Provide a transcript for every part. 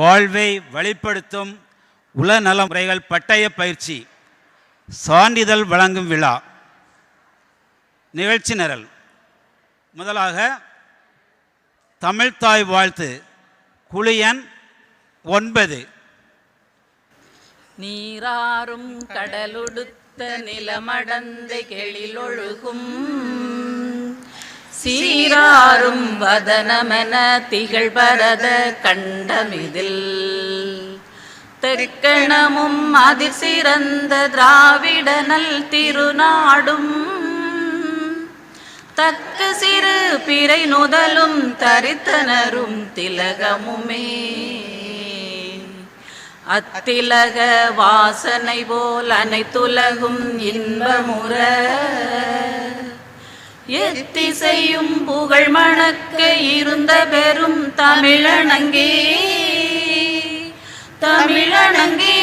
வாழ்வை வழிப்படுத்தும் உளநல முறைகள் பட்டய பயிற்சி சான்றிதழ் வழங்கும் விழா. நிகழ்ச்சி நிரல். முதலாக தமிழ்த்தாய் வாழ்த்து குழு எண் 9. நீராறும் கடலுடுத்த நிலமடந்த கெழிலொழுகும் சீராறும் வதனமென திகழ்பரத கண்டமிதில் தெற்கணமும் அதிர் சிறந்த திராவிடனல் திருநாடும் தக்க சிறு பிறை நுதலும் தரித்தனரும் திலகமுமே அத்திலக வாசனை போல் அனைத்துலகும் இன்பமுற எத்திசையும் புகழ் மணக்க இருந்த பெரும் தமிழனங்கே தமிழனங்கே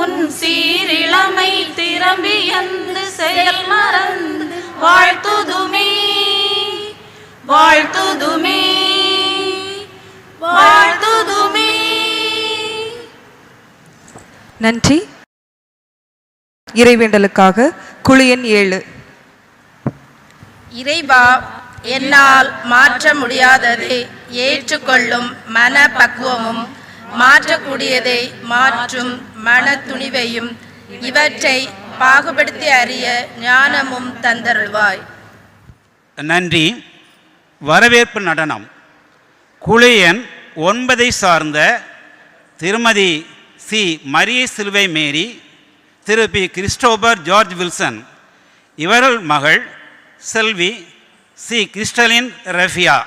உன் சீரிளமை திரம்பியந்து செயல் மறந்து வாழ்த்துதுமே வாழ்த்துதுமே வாழ்த்துதுமே. நன்றி. இறைவேண்டலுக்காக குழு எண் 7. இறைவா, என்னால் மாற்ற முடியாததை ஏற்றுக்கொள்ளும் மன பக்குவமும் மாற்றக்கூடியதை மாற்றும் மன துணிவையும் இவற்றை பாகுபடுத்தி அறிய ஞானமும் தந்தருள்வாய். நன்றி. வரவேற்பு நடனம் குழு எண் 9 சார்ந்த திருமதி சி மரிய சிலுவை மேரி, திரு பி கிறிஸ்டோபர் ஜார்ஜ் வில்சன் இவர்கள் மகள் செல்வி சி கிறிஸ்டலின் ரஃபியா.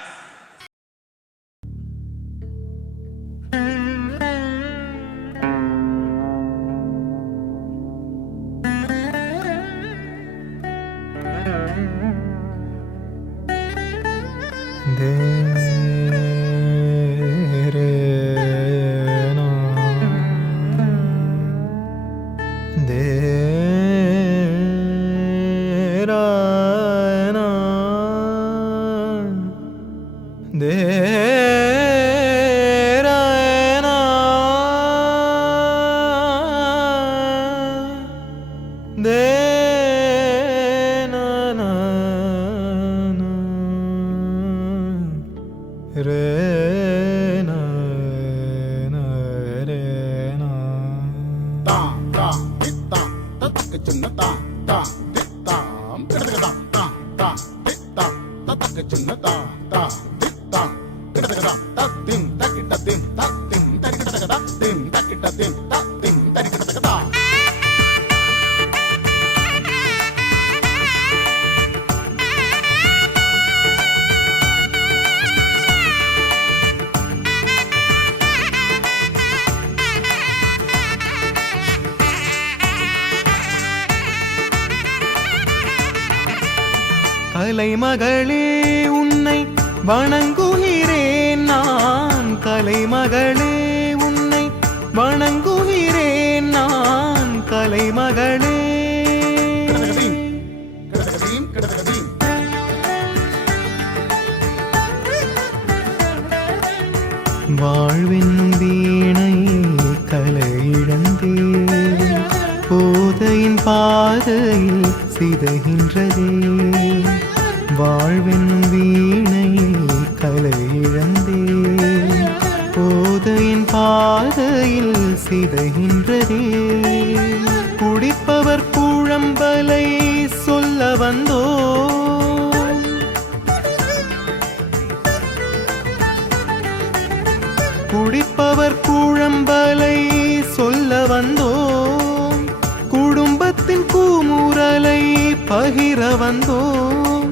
கலைமகளே உன்னை வணங்குகிறேன் நான், கலைமகளே உன்னை வணங்குகிறேன் நான், கலைமகளே. வாழ்வென்னும் வீணை கலையிழந்தே போதையின் பாதையில் சிதைகின்றதே, வாழ்வென்னும் வீணை கலையிழந்தே போதையின் பாதையில் சிதைகின்றதே. குடிப்பவர் குழம்பலை சொல்ல வந்தோ, குடிப்பவர் குழம்பலை சொல்ல வந்தோம், குடும்பத்தின் கூமுரலை பகிர வந்தோம்.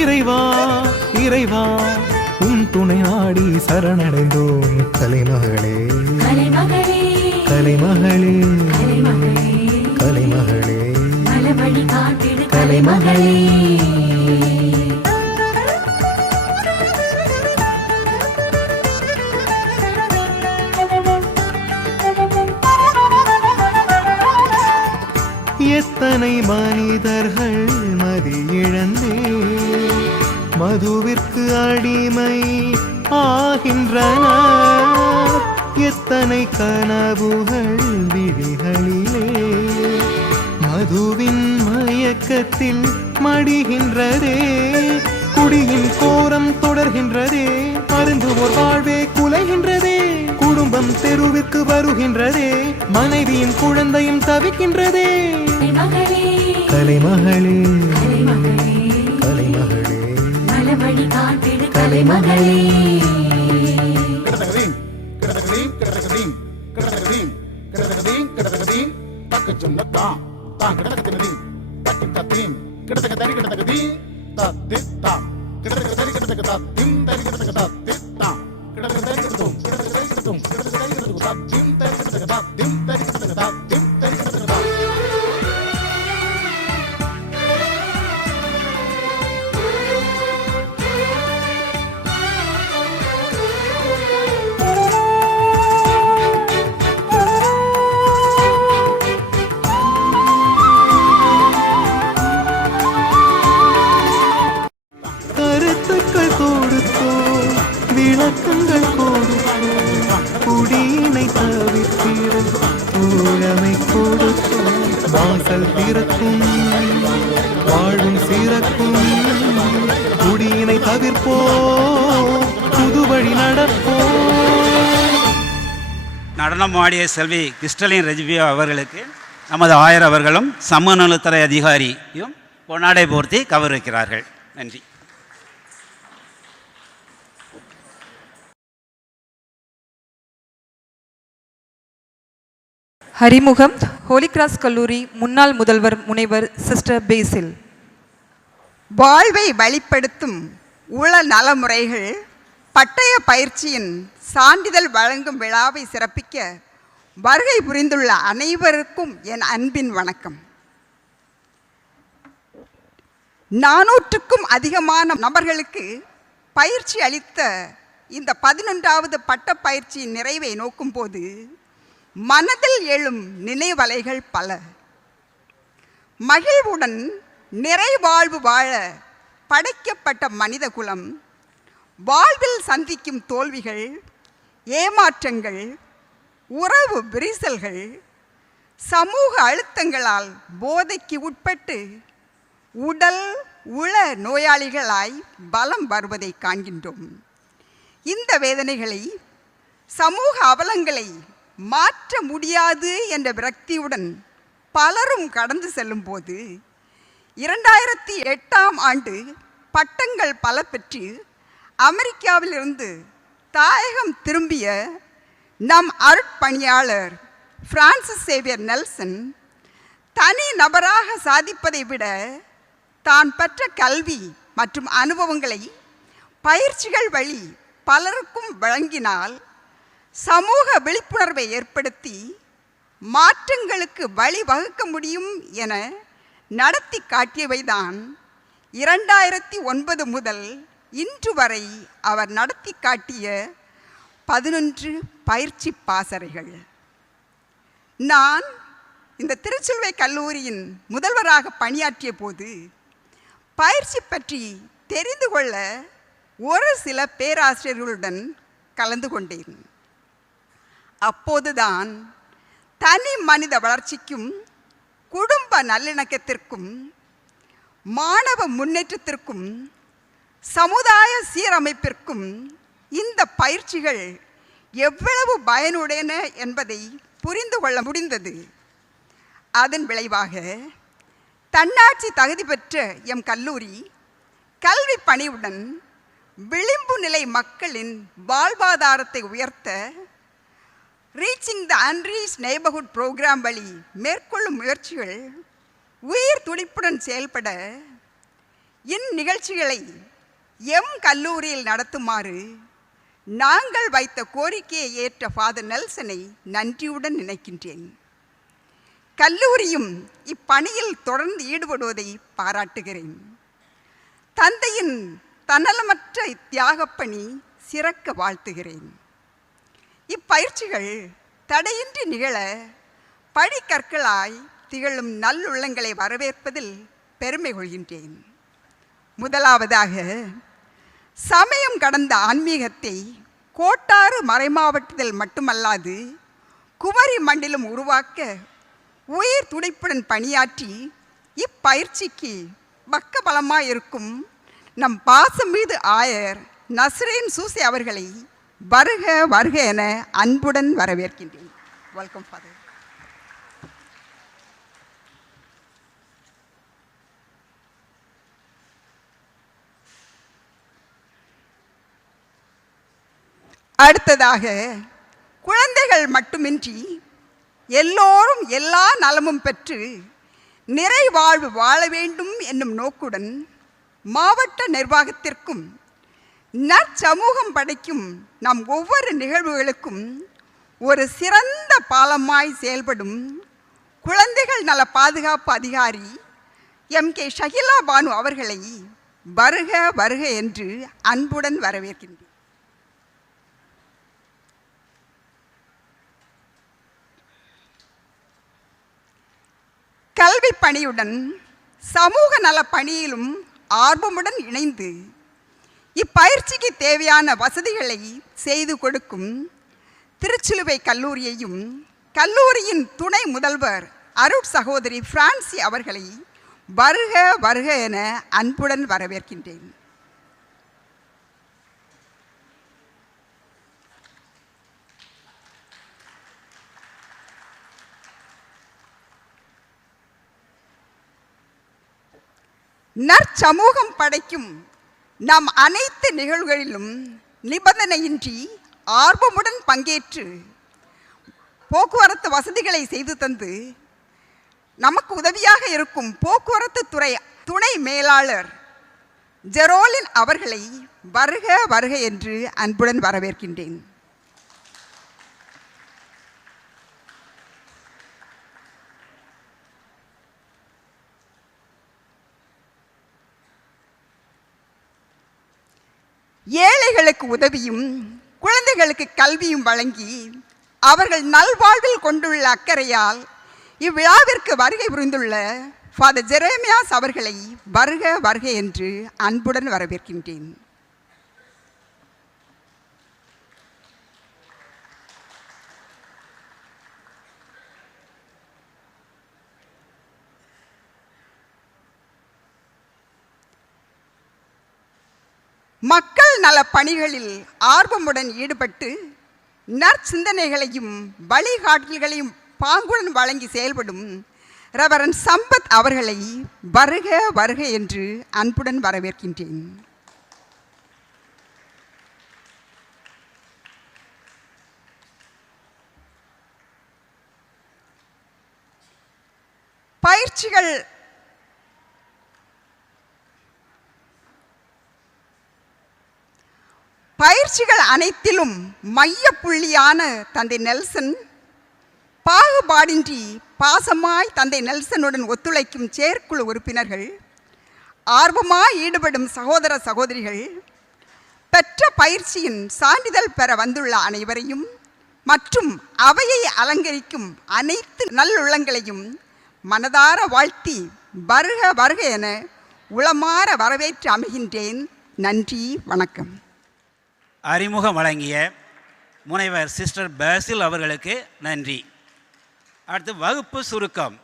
இறைவா இறைவா உன் துணை நாடி சரணடைந்தோம். கலைமகளே கலைமகளே கலைமகளே கலைமகளே. எத்தனை மனிதர்கள் மதியிழந்தே மதுவிற்கு அடிமை ஆகின்றனர். கற்பனை கனவுகள் விழிகளிலே மதுவின் மயக்கத்தில் மடிகின்றதே, குடியின் கோரம் தொடர்கின்றதே, அருந்துவோர் வாழ்வே குலைகின்றதே, குடும்பம் தெருவிற்கு வருகின்றதே, மனைவியும் குழந்தையும் தவிக்கின்றதே. கலைமகளே கலைமகளே கலைமகளே கருத்துக்கள் கொடுத்தோம், விளக்கங்கள் கொடுத்தோம், குடியினை தவிர்த்திட தோழமை கொடுத்தோம், வாசல் திறக்கும் வாழும் சிறக்கும், குடியினை தவிர்ப்போம், புது வழி நடப்போம். நடனம் ஆடிய செல்வி கிறிஸ்டலின் ரெஜிபியா அவர்களுக்கு நமது ஆயர் அவர்களும் சமூக நலத்துறை அதிகாரியும் பொன்னாடை போர்த்தி கௌரவிக்கிறார்கள். நன்றி. அறிமுகம். ஹோலி கிராஸ் கல்லூரி முன்னாள் முதல்வர் முனைவர் சிஸ்டர் பேசில். வாழ்வை வழிப்படுத்தும் உள நலமுறைகள் பட்டய பயிற்சியின் சான்றிதழ் வழங்கும் விழாவை சிறப்பிக்க வருகை புரிந்துள்ள அனைவருக்கும் என் அன்பின் வணக்கம். 400க்கும் அதிகமான நபர்களுக்கு பயிற்சி அளித்த இந்த 11வது பட்ட பயிற்சியின் நிறைவை நோக்கும் போது மனதில் எழும் நினைவலைகள் பல. மகிழ்வுடன் நிறைவாழ்வு வாழ படைக்கப்பட்ட மனித குலம் வாழ்வில் சந்திக்கும் தோல்விகள், ஏமாற்றங்கள், உறவு விரிசல்கள், சமூக அழுத்தங்களால் போதைக்கு உட்பட்டு உடல் உள நோயாளிகளாய் பலம் வருவதை காண்கின்றோம். இந்த வேதனைகளை, சமூக அவலங்களை மாற்ற முடியாது என்ற விரக்தியுடன் பலரும் கடந்து செல்லும் போது 2008ஆம் ஆண்டு பட்டங்கள் பல பெற்று அமெரிக்காவிலிருந்து தாயகம் திரும்பிய நம் அருட்பணியாளர் பிரான்சிஸ் சேவியர் நெல்சன் தனி நபராக சாதிப்பதை விட தான் பெற்ற கல்வி மற்றும் அனுபவங்களை பயிற்சிகள் வழி பலருக்கும் வழங்கினால் சமூக விழிப்புணர்வை ஏற்படுத்தி மாற்றங்களுக்கு வழிவகுக்க முடியும் என நடத்தி காட்டியவைதான் 2009 முதல் இன்று வரை அவர் நடத்தி காட்டிய 11 பயிற்சி பாசறைகள். நான் இந்த திருச்சிலுவை கல்லூரியின் முதல்வராக பணியாற்றிய போது பயிற்சி பற்றி தெரிந்து கொள்ள ஒரு சில பேராசிரியர்களுடன் கலந்து கொண்டேன். அப்போதுதான் தனி மனித வளர்ச்சிக்கும் குடும்ப நல்லிணக்கத்திற்கும் மாணவ முன்னேற்றத்திற்கும் சமுதாய சீரமைப்பிற்கும் இந்த பயிற்சிகள் எவ்வளவு பயனுடையன என்பதை புரிந்து கொள்ள முடிந்தது. அதன் விளைவாக தன்னாட்சி தகுதி பெற்ற எம் கல்லூரி கல்வி பணிவுடன் விளிம்பு நிலை மக்களின் வாழ்வாதாரத்தை உயர்த்த reaching the unreach neighbourhood programme வழி மேற்கொள்ளும் முயற்சிகள் உயிர் துடிப்புடன் செயல்பட இந்நிகழ்ச்சிகளை எம் கல்லூரியில் நடத்துமாறு நாங்கள் வைத்த கோரிக்கையை ஏற்ற ஃபாதர் நெல்சனை நன்றியுடன் நினைக்கின்றேன். கல்லூரியும் இப்பணியில் தொடர்ந்து ஈடுபடுவதை பாராட்டுகிறேன். தந்தையின் தன்னலமற்ற தியாகப்பணி சிறக்க வாழ்த்துகிறேன். இப்பயிற்சிகள் தடையின்றி நிகழ படிக்கற்களாய் திகழும் நல்லுள்ளங்களை வரவேற்பதில் பெருமை கொள்கின்றேன். முதலாவதாக, சமயம் கடந்த ஆன்மீகத்தை கோட்டாறு மறைமாவட்டத்தில் மட்டுமல்லாது குமரி மண்டலம் உருவாக்க உயிர் துடிப்புடன் பணியாற்றி இப்பயிற்சிக்கு பக்கபலமாக இருக்கும் நம் பாசமீது ஆயர் நஸ்ரீன் சூசி அவர்களை வருக வருக என அன்புடன் வரவேற்கின்றேன். Welcome father. அடுத்ததாக குழந்தைகள் மட்டுமின்றி எல்லோரும் எல்லா நலமும் பெற்று நிறைவாழ்வு வாழ வேண்டும் என்னும் நோக்குடன் மாவட்ட நிர்வாகத்திற்கும் நற்சமூகம் படைக்கும் நம் ஒவ்வொரு நிகழ்வுகளுக்கும் ஒரு சிறந்த பாலமாய் செயல்படும் குழந்தைகள் நல பாதுகாப்பு அதிகாரி MK ஷகிலா பானு அவர்களை வருக வருக என்று அன்புடன் வரவேற்கின்றேன். கல்வி பணியுடன் சமூக நல பணியிலும் ஆர்வமுடன் இணைந்து இப்பயிற்சிக்கு தேவையான வசதிகளை செய்து கொடுக்கும் திருச்சிலுவை கல்லூரியையும் கல்லூரியின் துணை முதல்வர் அருட் சகோதரி பிரான்சி அவர்களை வருக வருக என அன்புடன் வரவேற்கின்றேன். நற்சமூகம் படைக்கும் நாம் அனைத்து நிகழ்வுகளிலும் நிபந்தனையின்றி ஆர்வமுடன் பங்கேற்று போக்குவரத்து வசதிகளை செய்து தந்து நமக்கு உதவியாக இருக்கும் போக்குவரத்து துறை துணை மேலாளர் ஜெரோலின் அவர்களை வருக வருக என்று அன்புடன் வரவேற்கின்றேன். ஏழைகளுக்கு உதவியும் குழந்தைகளுக்கு கல்வியும் வழங்கி அவர்கள் நல்வாழ்வில் கொண்டுள்ள அக்கறையால் இவ்விழாவிற்கு வருகை புரிந்துள்ள ஃபாதர் ஜெரேமியாஸ் அவர்களை வருக வருக என்று அன்புடன் வரவேற்கின்றேன். மக்கள் நல பணிகளில் ஆர்வமுடன் ஈடுபட்டு நற்சிந்தனைகளையும் வழிகாட்டல்களையும் பாங்குடன் வழங்கி செயல்படும் ரெவரண்ட் சம்பத் அவர்களை வருக வருக என்று அன்புடன் வரவேற்கின்றேன். பயிற்சிகள் அனைத்திலும் மைய புள்ளியான தந்தை நெல்சன், பாகுபாடின்றி பாசமாய் தந்தை நெல்சனுடன் ஒத்துழைக்கும் செயற்குழு உறுப்பினர்கள், ஆர்வமாய் ஈடுபடும் சகோதர சகோதரிகள், பெற்ற பயிற்சியின் சான்றிதழ் பெற வந்துள்ள அனைவரையும் மற்றும் அவையை அலங்கரிக்கும் அனைத்து நல்லுள்ளங்களையும் மனதார வாழ்த்தி வருக வருக என உளமாற வரவேற்று அமைகின்றேன். நன்றி, வணக்கம். அறிமுகம் வழங்கிய முனைவர் சிஸ்டர் பேசில் அவர்களுக்கு நன்றி. அடுத்து வகுப்பு சுருக்கம்.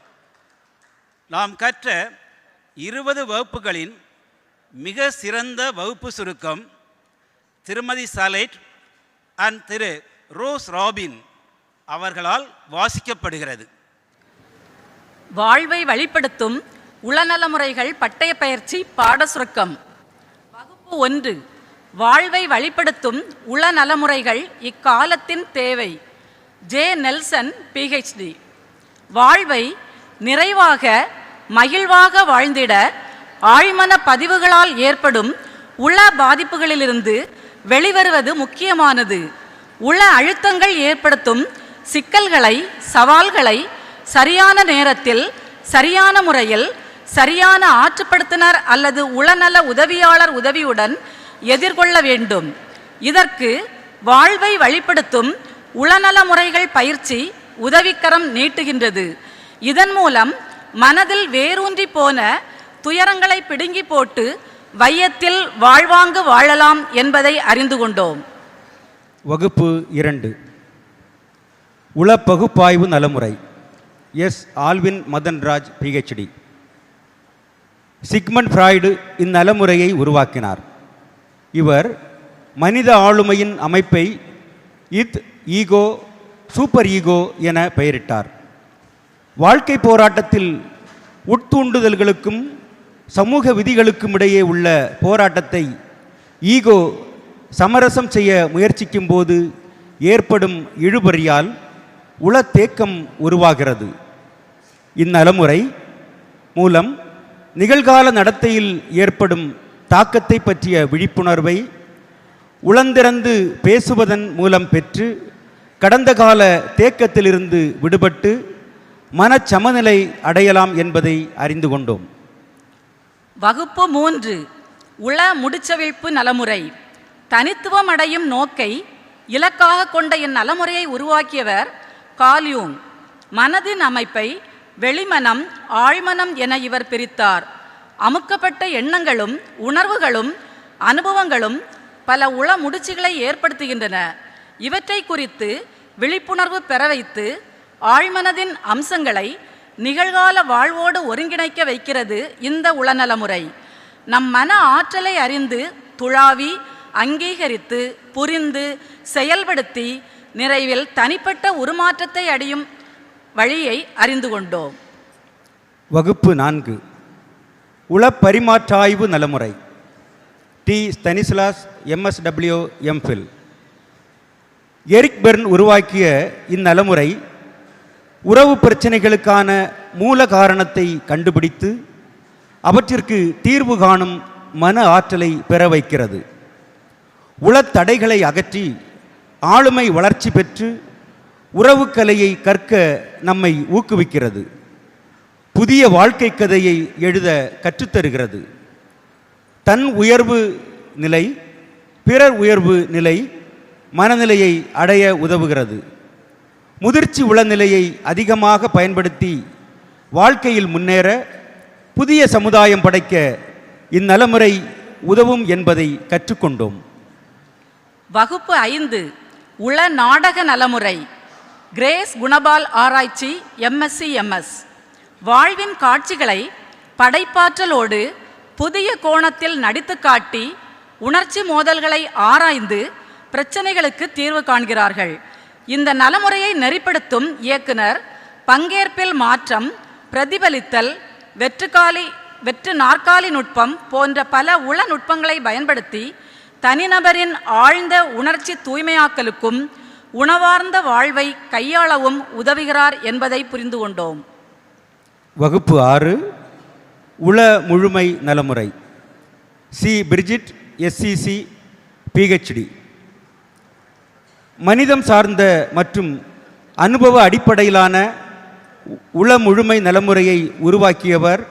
நாம் கற்ற 20 வகுப்புகளின் மிக சிறந்த வகுப்பு சுருக்கம் திருமதி சாலைட் அண்ட் திரு ரோஸ் ராபின் அவர்களால் வாசிக்கப்படுகிறது. வாழ்வை வழிப்படுத்தும் உளநல முறைகள் பட்டய பயிற்சி பாட சுருக்கம். வகுப்பு 1, வாழ்வை வழிப்படுத்தும் உளநலமுறைகள் இக்காலத்தின் தேவை. J Nelson, PhD. வாழ்வை நிறைவாக மகிழ்வாக வாழ்ந்திட ஆழ்மன பதிவுகளால் ஏற்படும் உள பாதிப்புகளிலிருந்து வெளிவருவது முக்கியமானது. உள அழுத்தங்கள் ஏற்படுத்தும் சிக்கல்களை, சவால்களை சரியான நேரத்தில், சரியான முறையில், சரியான ஆற்றுப்படுத்தினர் அல்லது உளநல உதவியாளர் உதவியுடன் எதிர்கொள்ள வேண்டும். இதற்கு வாழ்வை வழிப்படுத்தும் உளநல முறைகள் பயிற்சி உதவிக்கரம் நீட்டுகின்றது. இதன் மூலம் மனதில் வேரூன்றி போன துயரங்களை பிடுங்கி போட்டு வையத்தில் வாழ்வாங்கு வாழலாம் என்பதை அறிந்து கொண்டோம். வகுப்பு 2, உள பகுப்பாய்வு நலமுறை S Alvin Madanraj PhD. Sigmund Freud இந்நலமுறையை உருவாக்கினார். இவர் மனித ஆளுமையின் அமைப்பை ஈகோ, சூப்பர் ஈகோ என பெயரிட்டார். வாழ்க்கை போராட்டத்தில் உட்தூண்டுதல்களுக்கும் சமூக விதிகளுக்கும் இடையே உள்ள போராட்டத்தை ஈகோ சமரசம் செய்ய முயற்சிக்கும் போது ஏற்படும் இழுபறியால் உளத்தேக்கம் உருவாகிறது. இந்நலமுறை மூலம் நிகழ்கால நடத்தையில் ஏற்படும் தாக்கத்தை பற்றிய விழிப்புணர்வை உளந்திறந்து பேசுவதன் மூலம் பெற்று கடந்த கால தேக்கத்திலிருந்து விடுபட்டு மனச்சமநிலை அடையலாம் என்பதை அறிந்து கொண்டோம். வகுப்பு 3 உள முடிச்சவிழ்ப்பு நலமுறை. தனித்துவம் அடையும் நோக்கை இலக்காக கொண்ட இந்நலமுறையை உருவாக்கியவர் கார்ல் யூங். மனதின் அமைப்பை வெளிமனம், ஆழ்மனம் என இவர் பிரித்தார். அமுக்கப்பட்ட எண்ணங்களும் உணர்வுகளும் அனுபவங்களும் பல உள முடிச்சுகளை ஏற்படுத்துகின்றன. இவற்றை குறித்து விழிப்புணர்வு பெற வைத்து ஆழ்மனதின் அம்சங்களை நிகழ்கால வாழ்வோடு ஒருங்கிணைக்க வைக்கிறது இந்த உளநலமுறை. நம் மன ஆற்றலை அறிந்து துழாவி அங்கீகரித்து புரிந்து செயல்படுத்தி நிறைவில் தனிப்பட்ட உருமாற்றத்தை அடையும் வழியை அறிந்து கொண்டோம். வகுப்பு 4 உளப்பரிமாற்றாய்வு நலமுறை D Stanislaus MSW MPhil. Eric Berne உருவாக்கிய இந்நலமுறை உறவு பிரச்சனைகளுக்கான மூல காரணத்தை கண்டுபிடித்து அவற்றிற்கு தீர்வு காணும் மன ஆற்றலை பெற வைக்கிறது. உளத்தடைகளை அகற்றி ஆளுமை வளர்ச்சி பெற்று உறவுக்கலையை கற்க நம்மை ஊக்குவிக்கிறது. புதிய வாழ்க்கை கதையை எழுத கற்றுத்தருகிறது. தன் உயர்வு நிலை, பிறர் உயர்வு நிலை மனநிலையை அடைய உதவுகிறது. முதிர்ச்சி உளநிலையை அதிகமாக பயன்படுத்தி வாழ்க்கையில் முன்னேற புதிய சமுதாயம் படைக்க இந்நலமுறை உதவும் என்பதை கற்றுக்கொண்டோம். வகுப்பு 5 உள நாடக நலமுறை. கிரேஸ் குணபால் ஆராய்ச்சி MSc MS. வாழ்வின் காட்சிகளை படைப்பாற்றலோடு புதிய கோணத்தில் நடித்து காட்டி உணர்ச்சி மோதல்களை ஆராய்ந்து பிரச்சனைகளுக்கு தீர்வு காண்கிறார்கள். இந்த நலமுறையை நெறிப்படுத்தும் இயக்குனர் பங்கேற்பில் மாற்றம், பிரதிபலித்தல், வெற்று நாற்காலி நுட்பம் போன்ற பல உள நுட்பங்களை பயன்படுத்தி தனிநபரின் ஆழ்ந்த உணர்ச்சி தூய்மையாக்கலுக்கும் உணவார்ந்த வாழ்வை கையாளவும் உதவுகிறார் என்பதை புரிந்து கொண்டோம். வகுப்பு 6 உள முழுமை நலமுறை சி பிரிஜிட் SCC PhD. மனிதம் சார்ந்த மற்றும் அனுபவ அடிப்படையிலான உள முழுமை நலமுறையை உருவாக்கியவர்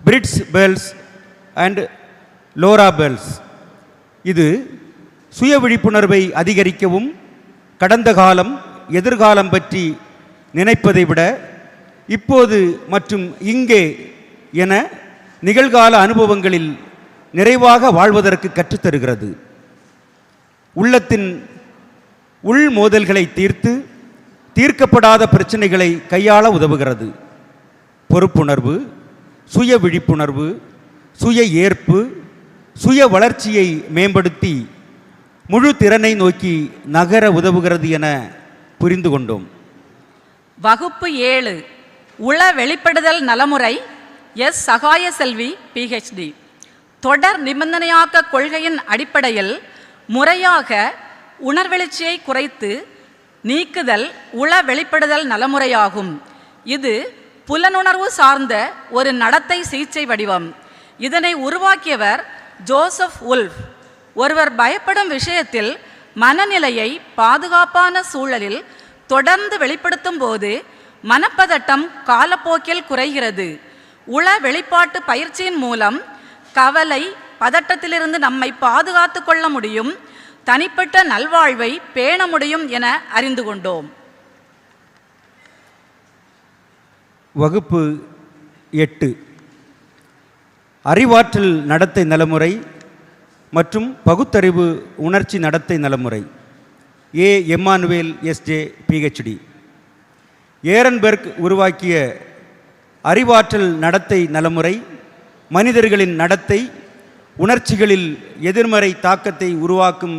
Fritz Perls and Laura Perls. இது சுய விழிப்புணர்வை அதிகரிக்கவும் கடந்த காலம் எதிர்காலம் பற்றி நினைப்பதை விட இப்போது மற்றும் இங்கே என நிகழ்கால அனுபவங்களில் நிறைவாக வாழ்வதற்கு கற்றுத்தருகிறது. உள்ளத்தின் உள் மோதல்களை தீர்த்து தீர்க்கப்படாத பிரச்சனைகளை கையாள உதவுகிறது. பொறுப்புணர்வு, சுய விழிப்புணர்வு, சுய ஏற்பு, சுய வளர்ச்சியை மேம்படுத்தி முழு திறனை நோக்கி நகர உதவுகிறது என புரிந்து கொண்டோம். வகுப்பு 7 உள வெளிப்படுதல் நலமுறை எஸ் சகாய செல்வி PhD. தொடர் நிபந்தனையாக்க கொள்கையின் அடிப்படையில் முறையாக உணர்வெழுச்சியை குறைத்து நீக்குதல் உள வெளிப்படுதல் நலமுறையாகும். இது புலனுணர்வு சார்ந்த ஒரு நடத்தை சிகிச்சை வடிவம். இதனை உருவாக்கியவர் ஜோசப் உல்ஃப். ஒருவர் பயப்படும் விஷயத்தில் மனநிலையை பாதுகாப்பான சூழலில் தொடர்ந்து வெளிப்படுத்தும் போது மனப்பதட்டம் காலப்போக்கில் குறைகிறது. உள வெளிப்பாட்டு பயிற்சியின் மூலம் கவலை, பதட்டத்திலிருந்து நம்மை பாதுகாத்து கொள்ள முடியும், தனிப்பட்ட நல்வாழ்வை பேண முடியும் என அறிந்து கொண்டோம். வகுப்பு 8 அறிவாற்றல் நடத்தை நலமுறை மற்றும் பகுத்தறிவு உணர்ச்சி நடத்தை நலமுறை ஏ எம்மானுவேல் எஸ்ஜே பிஹெச்டி. ஏரன்பெர்க் உருவாக்கிய அறிவாற்றல் நடத்தை நலமுறை மனிதர்களின் நடத்தை உணர்ச்சிகளில் எதிர்மறை தாக்கத்தை உருவாக்கும்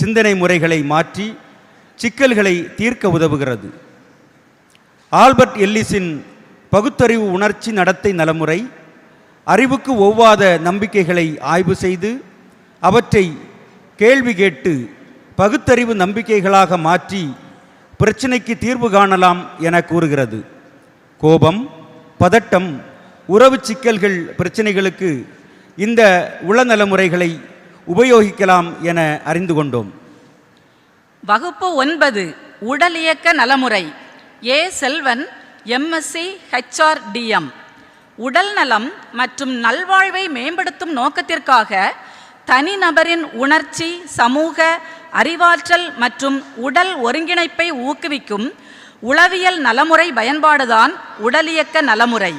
சிந்தனை முறைகளை மாற்றி சிக்கல்களை தீர்க்க உதவுகிறது. ஆல்பர்ட் எல்லிஸின் பகுத்தறிவு உணர்ச்சி நடத்தை நலமுறை அறிவுக்கு ஒவ்வாத நம்பிக்கைகளை ஆய்வு செய்து அவற்றை கேள்வி கேட்டு பகுத்தறிவு நம்பிக்கைகளாக மாற்றி பிரச்சினைக்கு தீர்வு காணலாம் என கூறுகிறது. கோபம், பதட்டம், உறவு சிக்கல்கள் பிரச்சினைகளுக்கு இந்த உளநலமுறைகளை உபயோகிக்கலாம் என அறிந்து கொண்டோம். வகுப்பு 9 உடலியக்க நலமுறை. ஏ செல்வன், எம்எஸ்சி HRDM. உடல் நலம் மற்றும் நல்வாழ்வை மேம்படுத்தும் நோக்கத்திற்காக தனிநபரின் உணர்ச்சி, சமூக, அறிவாற்றல் மற்றும் உடல் ஒருங்கிணைப்பை ஊக்குவிக்கும் உளவியல் நலமுறை பயன்பாடுதான் உடலியக்க நலமுறை.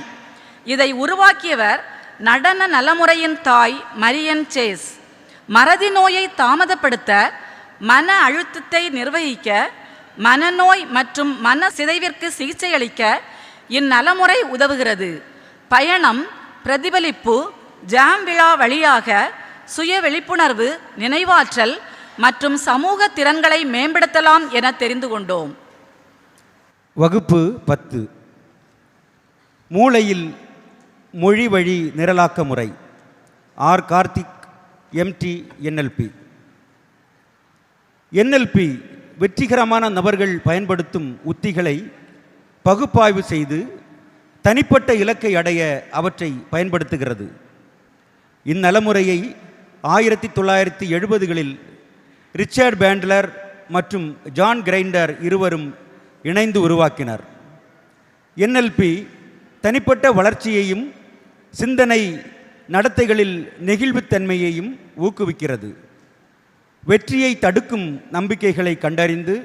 இதை உருவாக்கியவர் நடன நலமுறையின் தாய் மரியன் சேஸ். மறதி நோயை தாமதப்படுத்த, மன அழுத்தத்தை நிர்வகிக்க, மனநோய் மற்றும் மன சிதைவிற்கு சிகிச்சை அளிக்க இந்நலமுறை உதவுகிறது. பயணம், பிரதிபலிப்பு, ஜாம் விழா வழியாக சுய விழிப்புணர்வு, நினைவாற்றல் மற்றும் சமூக திறன்களை மேம்படுத்தலாம் என தெரிந்து கொண்டோம். வகுப்பு 10 மூளையில் மொழி வழி நிரலாக்க முறை. R Karthik, MT, NLP. NLP வெற்றிகரமான நபர்கள் பயன்படுத்தும் உத்திகளை பகுப்பாய்வு செய்து தனிப்பட்ட இலக்கை அடைய அவற்றை பயன்படுத்துகிறது. இந்நலமுறையை 1970களில் ரிச்சர்ட் பேண்ட்லர் மற்றும் ஜான் கிரைண்டர் இருவரும் இணைந்து உருவாக்கினர். NLP தனிப்பட்ட வளர்ச்சியையும் சிந்தனை நடத்தைகளில் நெகிழ்வுத்தன்மையையும் ஊக்குவிக்கிறது. வெற்றியை தடுக்கும் நம்பிக்கைகளை கண்டறிந்து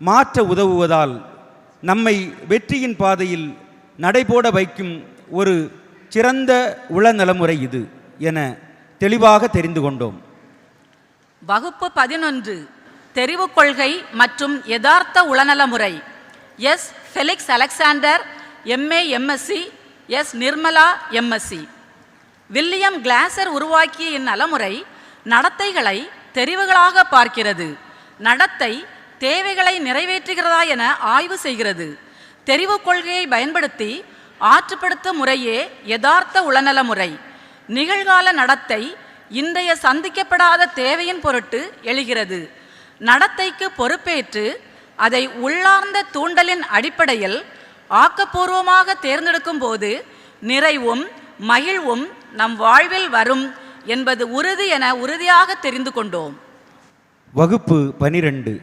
மாற்ற உதவுவதால் நம்மை வெற்றியின் பாதையில் நடைபோட வைக்கும் ஒரு சிறந்த உளநலமுறை இது என தெளிவாக தெரிந்து கொண்டோம். வகுப்பு 11 தெரிவு கொள்கை மற்றும் யதார்த்த உளநலமுறை. S Felix Alexander, MA MSc, S Nirmala MSc. William Glasser உருவாக்கிய இந்நலமுறை நடத்தைகளை தெரிவுகளாக பார்க்கிறது. நடத்தை தேவைகளை நிறைவேற்றுகிறதா என ஆய்வு செய்கிறது. தெரிவு கொள்கையை பயன்படுத்தி ஆற்றுப்படுத்தும் முறையே யதார்த்த உளநலமுறை. நிகழ்கால நடத்தை இன்றைய சந்திக்கப்படாத தேவையின் பொருட்டு எழுகிறது. நடத்தைக்கு பொறுப்பேற்று அதை உள்ளார்ந்த தூண்டலின் அடிப்படையில் ஆக்கப்பூர்வமாக தேர்ந்தெடுக்கும் போது நிறைவும் மகிழ்வும் நம் வாழ்வில் வரும் என்பது உறுதி என உறுதியாக தெரிந்து கொண்டோம். வகுப்பு 12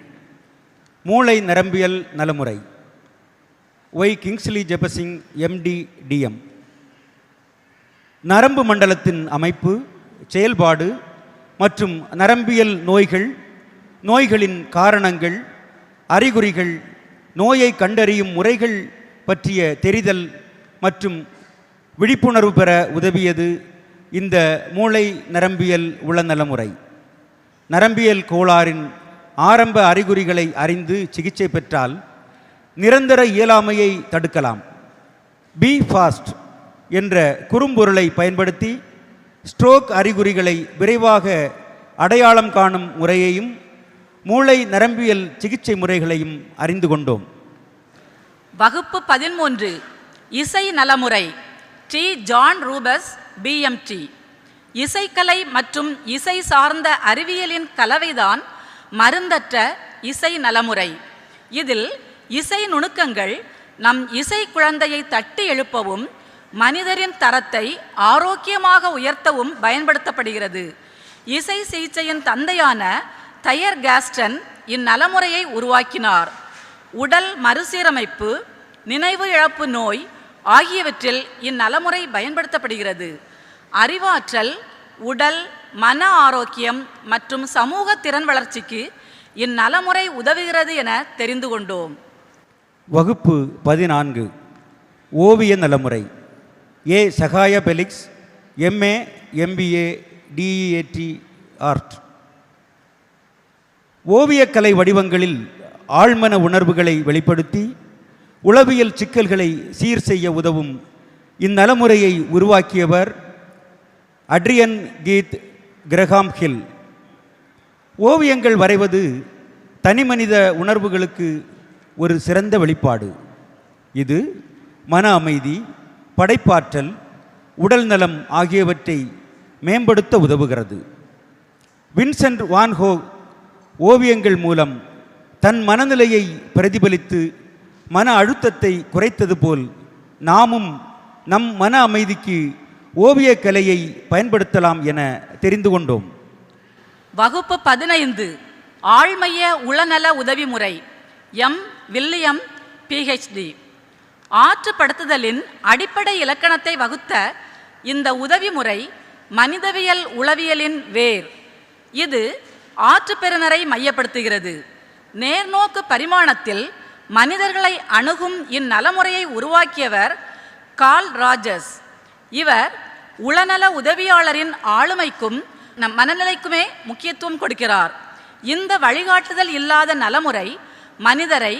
மூளை நரம்பியல் நலமுறை. Y Kingsley Jebasingh, MD, DM. நரம்பு மண்டலத்தின் அமைப்பு, செயல்பாடு மற்றும் நரம்பியல் நோய்கள், நோய்களின் காரணங்கள், அறிகுறிகள், நோயை கண்டறியும் முறைகள் பற்றிய தெரிதல் மற்றும் விழிப்புணர்வு பெற உதவியது இந்த மூளை நரம்பியல் உளநலமுறை. நரம்பியல் கோளாறின் ஆரம்ப அறிகுறிகளை அறிந்து சிகிச்சை பெற்றால் நிரந்தர இயலாமையை தடுக்கலாம். பி ஃபாஸ்ட் என்ற குறும்பொருளை பயன்படுத்தி ஸ்ட்ரோக் அறிகுறிகளை விரைவாக அடையாளம் காணும் முறையையும் மூளை நரம்பியல் சிகிச்சை முறைகளையும் அறிந்து கொண்டோம். வகுப்பு 13 இசை நலமுறை. டி. John ரூபஸ், BMT. இசைக்கலை மற்றும் இசை சார்ந்த அறிவியலின் கலவைதான் மருந்தற்ற இசை நலமுறை. இதில் இசை நுணுக்கங்கள் நம் இசை குழந்தையை தட்டி எழுப்பவும் மனிதரின் தரத்தை ஆரோக்கியமாக உயர்த்தவும் பயன்படுத்தப்படுகிறது. இசை சிகிச்சையின் தந்தையான தயர் கேஸ்டன் இந்நலமுறையை உருவாக்கினார். உடல் மறுசீரமைப்பு, நினைவு இழப்பு நோய் ஆகியவற்றில் இந்நலமுறை பயன்படுத்தப்படுகிறது. அறிவாற்றல், உடல், மன ஆரோக்கியம் மற்றும் சமூக திறன் வளர்ச்சிக்கு இந்நலமுறை உதவுகிறது என தெரிந்து கொண்டோம். வகுப்பு 14 ஓவிய நலமுறை. A Sahaya Felix, MA MBA DEAT art. ஓவியக்கலை வடிவங்களில் ஆழ்மன உணர்வுகளை வெளிப்படுத்தி உளவியல் சிக்கல்களை சீர் செய்ய உதவும் இந்நலமுறையை உருவாக்கியவர் அட்ரியன் கீத் கிரஹாம் ஹில். ஓவியங்கள் வரைவது தனிமனித உணர்வுகளுக்கு ஒரு சிறந்த வெளிப்பாடு. இது மன அமைதி, படைப்பாற்றல், உடல் நலம் ஆகியவற்றை மேம்படுத்த உதவுகிறது. வின்சென்ட் வான் கோக் ஓவியங்கள் மூலம் தன் மனநிலையை பிரதிபலித்து மன அழுத்தத்தை குறைத்தது போல் நாமும் நம் மன அமைதிக்கு ஓவியக்கலையை பயன்படுத்தலாம் என தெரிந்து கொண்டோம். வகுப்பு 15 ஆழ்மைய உளநல உதவி முறை. M William PhD. ஆற்றுப்படுத்துதலின் அடிப்படை இலக்கணத்தை வகுத்த இந்த உதவி முறை மனிதவியல் உளவியலின் வேர். இது ஆற்றுப்பெறுநரை மையப்படுத்துகிறது. நேர்நோக்கு பரிமாணத்தில் மனிதர்களை அணுகும் இந்நலமுறையை உருவாக்கியவர் கார்ல் ராஜர்ஸ். இவர் உளநல உதவியாளரின் ஆளுமைக்கும் நம் மனநிலைக்குமே முக்கியத்துவம் கொடுக்கிறார். இந்த வழிகாட்டுதல் இல்லாத நலமுறை மனிதரை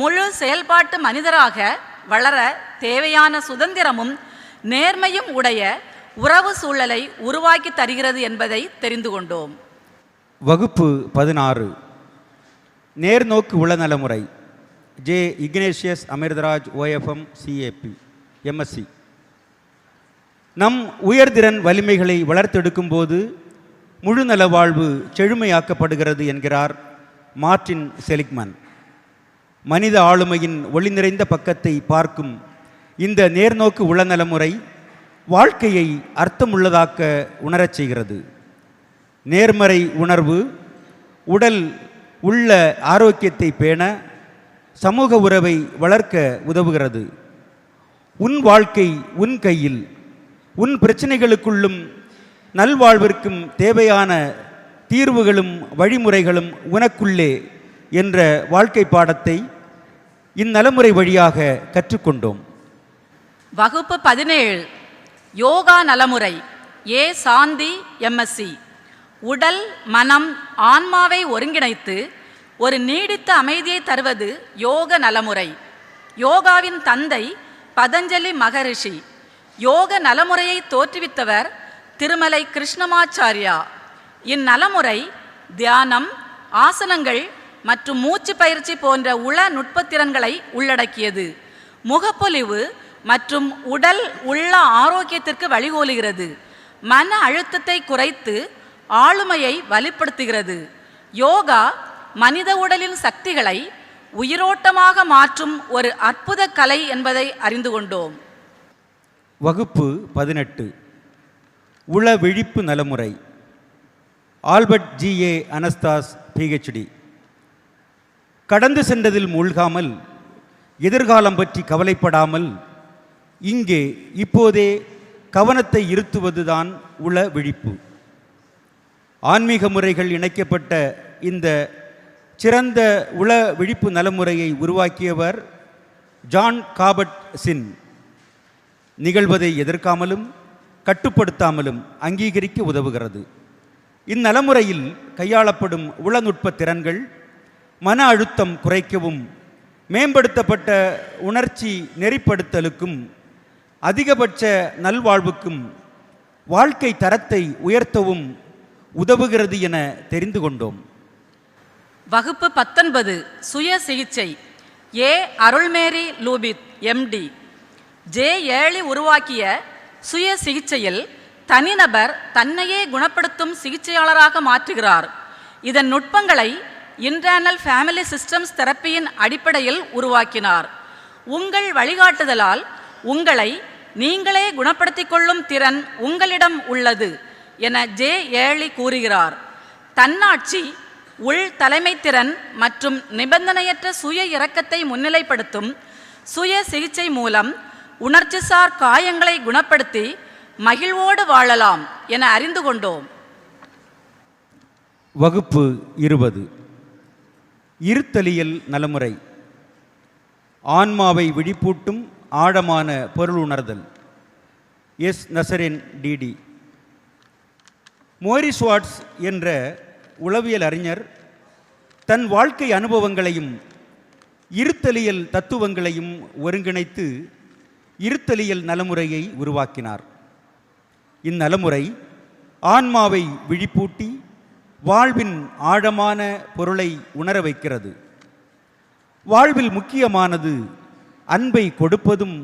முழு செயல்பாட்டு மனிதராக வளர தேவையான சுதந்திரமும் நேர்மையும் உடைய உறவு சூழலை உருவாக்கி தருகிறது என்பதை தெரிந்து கொண்டோம். வகுப்பு 16 நேர்நோக்கு உளநலமுறை. J Ignatius Amirtharaj OFM CAP MSc. நம் உயர்திறன் வலிமைகளை வளர்த்தெடுக்கும் போது முழு நல வாழ்வு செழுமையாக்கப்படுகிறது என்கிறார் மார்ட்டின் செலிக்மன். மனித ஆளுமையின் ஒளி நிறைந்த பக்கத்தை பார்க்கும் இந்த நேர்நோக்கு உளநலமுறை வாழ்க்கையை அர்த்தமுள்ளதாக்க உணரச் செய்கிறது. நேர்மறை உணர்வு உடல் உள்ள ஆரோக்கியத்தை பேண, சமூக உறவை வளர்க்க உதவுகிறது. உன் வாழ்க்கை உன் கையில், உன் பிரச்சனைகளுக்குள்ளும் நல்வாழ்விற்கும் தேவையான தீர்வுகளும் வழிமுறைகளும் உனக்குள்ளே என்ற வாழ்க்கை பாடத்தை இந்நலமுறை வழியாக கற்றுக்கொண்டோம். வகுப்பு 17 யோகா நலமுறை. ஏ சாந்தி MSc. உடல், மனம், ஆன்மாவை ஒருங்கிணைத்து ஒரு நீடித்த அமைதியை தருவது யோக நலமுறை. யோகாவின் தந்தை பதஞ்சலி மகரிஷி. யோக நலமுறையை தோற்றுவித்தவர் திருமலை கிருஷ்ணமாச்சாரியா. இந்நலமுறை தியானம், ஆசனங்கள் மற்றும் மூச்சு பயிற்சி போன்ற உள நுட்பத்திறன்களை உள்ளடக்கியது. முகப்பொலிவு மற்றும் உடல் உள்ள ஆரோக்கியத்திற்கு வழிகோலுகிறது. மன அழுத்தத்தை குறைத்து ஆளுமையை வலுப்படுத்துகிறது. யோகா மனித உடலின் சக்திகளை உயிரோட்டமாக மாற்றும் ஒரு அற்புத கலை என்பதை அறிந்து கொண்டோம். வகுப்பு 18 உள விழிப்பு நலமுறை. Albert GA Anastas PhD. கடந்து சென்றதில் மூழ்காமல், எதிர்காலம் பற்றி கவலைப்படாமல், இங்கே இப்போதே கவனத்தை இருத்துவதுதான் உள விழிப்பு. ஆன்மீக முறைகள் இணைக்கப்பட்ட இந்த சிறந்த உள விழிப்பு நலமுறையை உருவாக்கியவர் ஜான் காபட் சின். நிகழ்வதை எதிர்க்காமலும் கட்டுப்படுத்தாமலும் அங்கீகரிக்க உதவுகிறது. இந்நலமுறையில் கையாளப்படும் உளநுட்ப திறன்கள் மன அழுத்தம் குறைக்கவும், மேம்படுத்தப்பட்ட உணர்ச்சி நெறிப்படுத்தலுக்கும், அதிகபட்ச நல்வாழ்வுக்கும், வாழ்க்கை தரத்தை உயர்த்தவும் உதவுகிறது என தெரிந்து கொண்டோம். வகுப்பு 19 சுய சிகிச்சை. ஏ அருள்மேரி லூபித் MD. ஜே ஏழி உருவாக்கிய சுய சிகிச்சையில் தனிநபர் தன்னையே குணப்படுத்தும் சிகிச்சையாளராக மாற்றுகிறார். இதன் நுட்பங்களை இன்டர்னல் ஃபேமிலி சிஸ்டம்ஸ் தெரப்பியின் அடிப்படையில் உருவாக்கினார். உங்கள் வழிகாட்டுதலால் உங்களை நீங்களே குணப்படுத்திக் கொள்ளும் திறன் உங்களிடம் உள்ளது என ஜே ஏழி கூறுகிறார். தன்னாட்சி, உள் தலைமைத்திறன் மற்றும் நிபந்தனையற்ற சுய இரக்கத்தை முன்னிலைப்படுத்தும் சுய சிகிச்சை மூலம் உணர்ச்சிசார் காயங்களை குணப்படுத்தி மகிழ்வோடு வாழலாம் என அறிந்து கொண்டோம். வகுப்பு 20 இருத்தலியல் நலமுறை. ஆன்மாவை விழிப்பூட்டும் ஆழமான பொருள் உணர்தல். S Nazarin DD. Morris Watts என்ற உளவியல் அறிஞர் தன் வாழ்க்கை அனுபவங்களையும் இருத்தலியல் தத்துவங்களையும் ஒருங்கிணைத்து இருத்தலியல் நலமுறையை உருவாக்கினார். இந்நலமுறை ஆன்மாவை விழிப்பூட்டி வாழ்வின் ஆழமான பொருளை உணர வைக்கிறது. வாழ்வில் முக்கியமானது அன்பை கொடுப்பதும்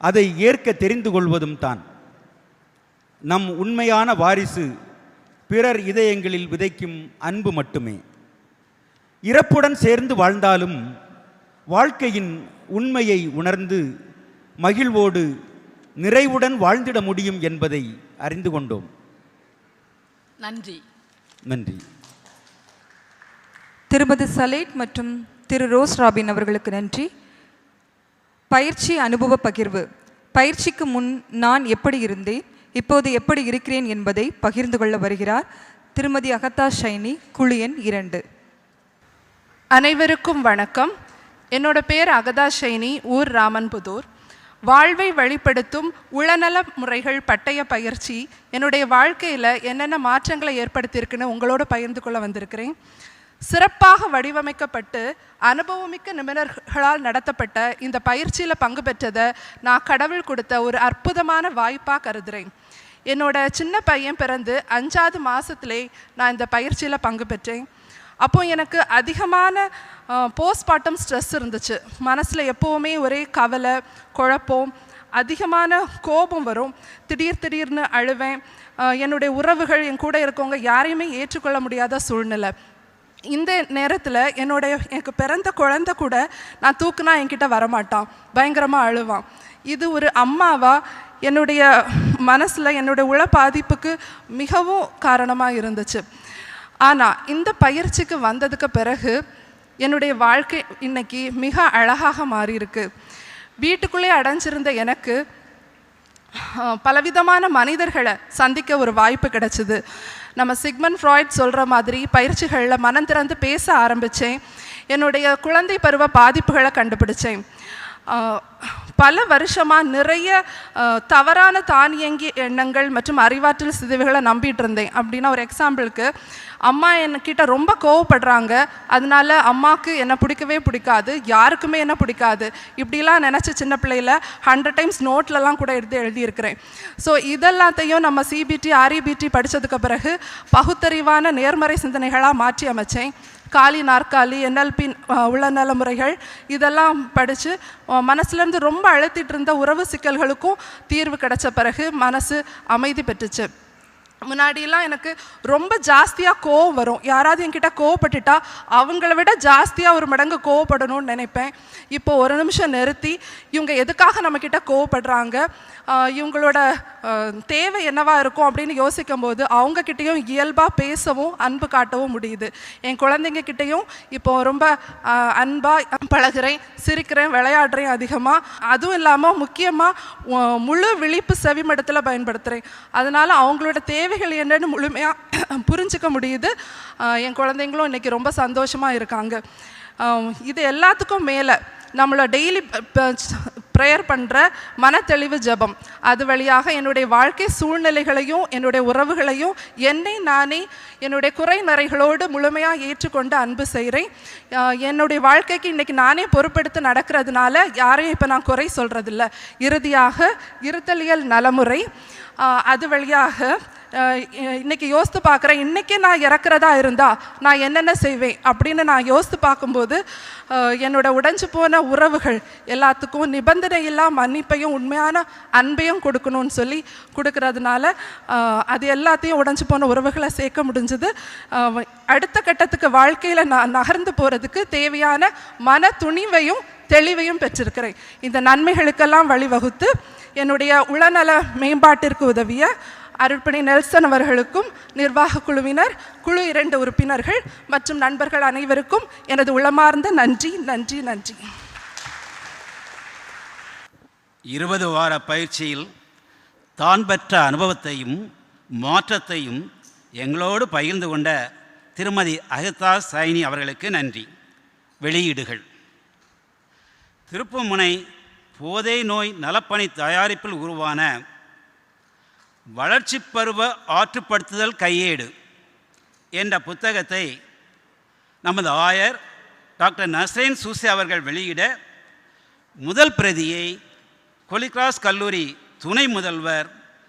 அதை ஏற்க தெரிந்து கொள்வதும் தான். நம் உண்மையான வாரிசு பிறர் இதயங்களில் விதைக்கும் அன்பு மட்டுமே. இறப்புடன் சேர்ந்து வாழ்ந்தாலும் வாழ்க்கையின் உண்மையை உணர்ந்து மகிழ்வோடு நிறைவுடன் வாழ்ந்திட முடியும் என்பதை அறிந்து கொண்டோம். நன்றி. நன்றி. திருமதி சலேட் மற்றும் திரு ரோஸ் ராபின் அவர்களுக்கு நன்றி. பயிற்சி அனுபவ பகிர்வு. பயிற்சிக்கு முன் நான் எப்படி இருந்தேன், இப்போது எப்படி இருக்கிறேன் என்பதை பகிர்ந்து கொள்ள வருகிறார் திருமதி அகதா ஷைனி, குழு எண் 2. அனைவருக்கும் வணக்கம். என்னோட பேர் அகதா ஷைனி, ஊர் ராமன்புதூர். வாழ்வை வழிப்படுத்தும் உளநல முறைகள் பட்டய பயிற்சி என்னுடைய வாழ்க்கையில் என்னென்ன மாற்றங்களை ஏற்படுத்தியிருக்குன்னு உங்களோட பகிர்ந்து கொள்ள வந்திருக்கிறேன். சிறப்பாக வடிவமைக்கப்பட்டு அனுபவமிக்க நிபுணர்களால் நடத்தப்பட்ட இந்த பயிற்சியில் பங்கு பெற்றதை நான் கடவுள் கொடுத்த ஒரு அற்புதமான வாய்ப்பாக கருதுகிறேன். என்னோட சின்ன பையன் பிறந்து 5வது மாதத்திலே நான் இந்த பயிற்சியில் பங்கு பெற்றேன். அப்போது எனக்கு அதிகமான போஸ்ட்மார்ட்டம் ஸ்ட்ரெஸ் இருந்துச்சு. மனசில் எப்போவுமே ஒரே கவலை, குழப்பம், அதிகமான கோபம் வரும். திடீர்னு அழுவேன். என்னுடைய உறவுகள், என் கூட இருக்கவங்க யாரையுமே ஏற்றுக்கொள்ள முடியாத சூழ்நிலை. இந்த நேரத்தில் எனக்கு பிறந்த குழந்தை கூட நான் தூக்குனா என்கிட்ட வரமாட்டான், பயங்கரமாக அழுவான். இது ஒரு அம்மாவா என்னுடைய மனசில் என்னுடைய உள பாதிப்புக்கு மிகவும் காரணமாக இருந்துச்சு. ஆனால் இந்த பயிற்சிக்கு வந்ததுக்கு பிறகு என்னுடைய வாழ்க்கை இன்னைக்கு மிக அழகாக மாறியிருக்கு. வீட்டுக்குள்ளே அடைஞ்சிருந்த எனக்கு பலவிதமான மனிதர்களை சந்திக்க ஒரு வாய்ப்பு கிடைச்சிது. நம்ம சிக்மண்ட் ஃப்ராய்ட் சொல்கிற மாதிரி பயிற்சிகளில் மனம் திறந்து பேச ஆரம்பித்தேன். என்னுடைய குழந்தை பருவ பாதிப்புகளை கண்டுபிடிச்சேன். பல வருஷமாக நிறைய தவறான தானியங்கி எண்ணங்கள் மற்றும் அறிவாற்றல் சிதைவுகளை நம்பிட்டு இருந்தேன். அப்படின்னா ஒரு எக்ஸாம்பிளுக்கு, அம்மா என்கிட்ட ரொம்ப கோவப்படுறாங்க, அதனால அம்மாவுக்கு என்னை பிடிக்கவே பிடிக்காது, யாருக்குமே என்ன பிடிக்காது, இப்படிலாம் நினச்சி சின்ன பிள்ளையில் 100 டைம்ஸ் நோட்லலாம் கூட எடுத்து எழுதியிருக்கிறேன். ஸோ இதெல்லாத்தையும் நம்ம சிபிடி ஆர்இபிடி படித்ததுக்கு பிறகு பகுத்தறிவான நேர்மறை சிந்தனைகளாக மாற்றி அமைச்சேன். காலி நாற்காலி, என்எல்பி உளநல முறைகள் இதெல்லாம் படித்து மனசுலேருந்து ரொம்ப அழுத்திட்டு இருந்த உறவு சிக்கல்களுக்கும் தீர்வு கிடைச்ச பிறகு மனசு அமைதி பெற்றுச்சு. முன்னாடியெல்லாம் எனக்கு ரொம்ப ஜாஸ்தியாக கோவம் வரும். யாராவது என்கிட்ட கோவப்பட்டுட்டா அவங்கள விட ஜாஸ்தியாக ஒரு மடங்கு கோவப்படணும்னு நினைப்பேன். இப்போ ஒரு நிமிஷம் நிறுத்தி இவங்க எதுக்காக நம்மக்கிட்ட கோவப்படுறாங்க, இவங்களோட தேவை என்னவா இருக்கும் அப்படின்னு யோசிக்கும் போது அவங்கக்கிட்டேயும் இயல்பாக பேசவும் அன்பு காட்டவும் முடியுது. என் குழந்தைங்கக்கிட்டேயும் இப்போ ரொம்ப அன்பாக பழகிறேன், சிரிக்கிறேன், விளையாடுறேன் அதிகமாக. அதுவும் இல்லாமல் முக்கியமாக முழு விழிப்பு செவிமடத்தில் பயன்படுத்துகிறேன். அதனால் அவங்களோட தேவைகள் என்னன்னு முழுமையாக புரிஞ்சிக்க முடியுது. என் குழந்தைங்களும் இன்றைக்கி ரொம்ப சந்தோஷமாக இருக்காங்க. இது எல்லாத்துக்கும் மேலே நம்மளை டெய்லி ப்ரேயர் பண்ணுற மனத்தெளிவு ஜபம், அது வழியாக என்னுடைய வாழ்க்கை சூழ்நிலைகளையும் என்னுடைய உறவுகளையும் என்னை நானே என்னுடைய குறை நிறைகளோடு முழுமையாக ஏற்றுக்கொண்டு அன்பு செய்கிறேன். என்னுடைய வாழ்க்கைக்கு இன்றைக்கி நானே பொறுப்பெடுத்து நடக்கிறதுனால யாரையும் இப்போ நான் குறை சொல்கிறதில்ல. இறுதியாக இருத்தலியல் நலமுறை, அது வழியாக இன்றைக்கி யோசித்து பார்க்குறேன், இன்றைக்கே நான் இறக்குறதா இருந்தால் நான் என்னென்ன செய்வேன் அப்படின்னு நான் யோசித்து பார்க்கும்போது என்னோட உடைஞ்சு போன உறவுகள் எல்லாத்துக்கும் நிபந்தனையில்லா மன்னிப்பையும் உண்மையான அன்பையும் கொடுக்கணும்னு சொல்லி கொடுக்கறதுனால அது எல்லாத்தையும் உடைஞ்சு போன உறவுகளை சேர்க்க முடிஞ்சது. அடுத்த கட்டத்துக்கு வாழ்க்கையில் நான் நகர்ந்து போகிறதுக்கு தேவையான மன துணிவையும் தெளிவையும் பெற்றிருக்கிறேன். இந்த நன்மைகளுக்கெல்லாம் வழிவகுத்து என்னுடைய உளநல மேம்பாட்டிற்கு உதவிய அருட்பணி நெல்சன் அவர்களுக்கும் நிர்வாக குழுவினர், குழு 2 உறுப்பினர்கள் மற்றும் நண்பர்கள் அனைவருக்கும் எனது உளமார்ந்த நன்றி நன்றி நன்றி. 20 வார பயிற்சியில் தான் பெற்ற அனுபவத்தையும் மாற்றத்தையும் எங்களோடு பகிர்ந்து கொண்ட திருமதி அகதா ஷைனி அவர்களுக்கு நன்றி. வெளியீடுகள்: திருப்புமுனை போதை நோய் நலப்பணி தயாரிப்பில் உருவான வளர்ச்சி பருவ ஆற்றுப்படுத்துதல் கையேடு என்ற புத்தகத்தை நமது ஆயர் டாக்டர் நஸ்ரீன் சூசி அவர்கள் வெளியிட முதல் பிரதியை ஹோலிகிராஸ் கல்லூரி துணை முதல்வர்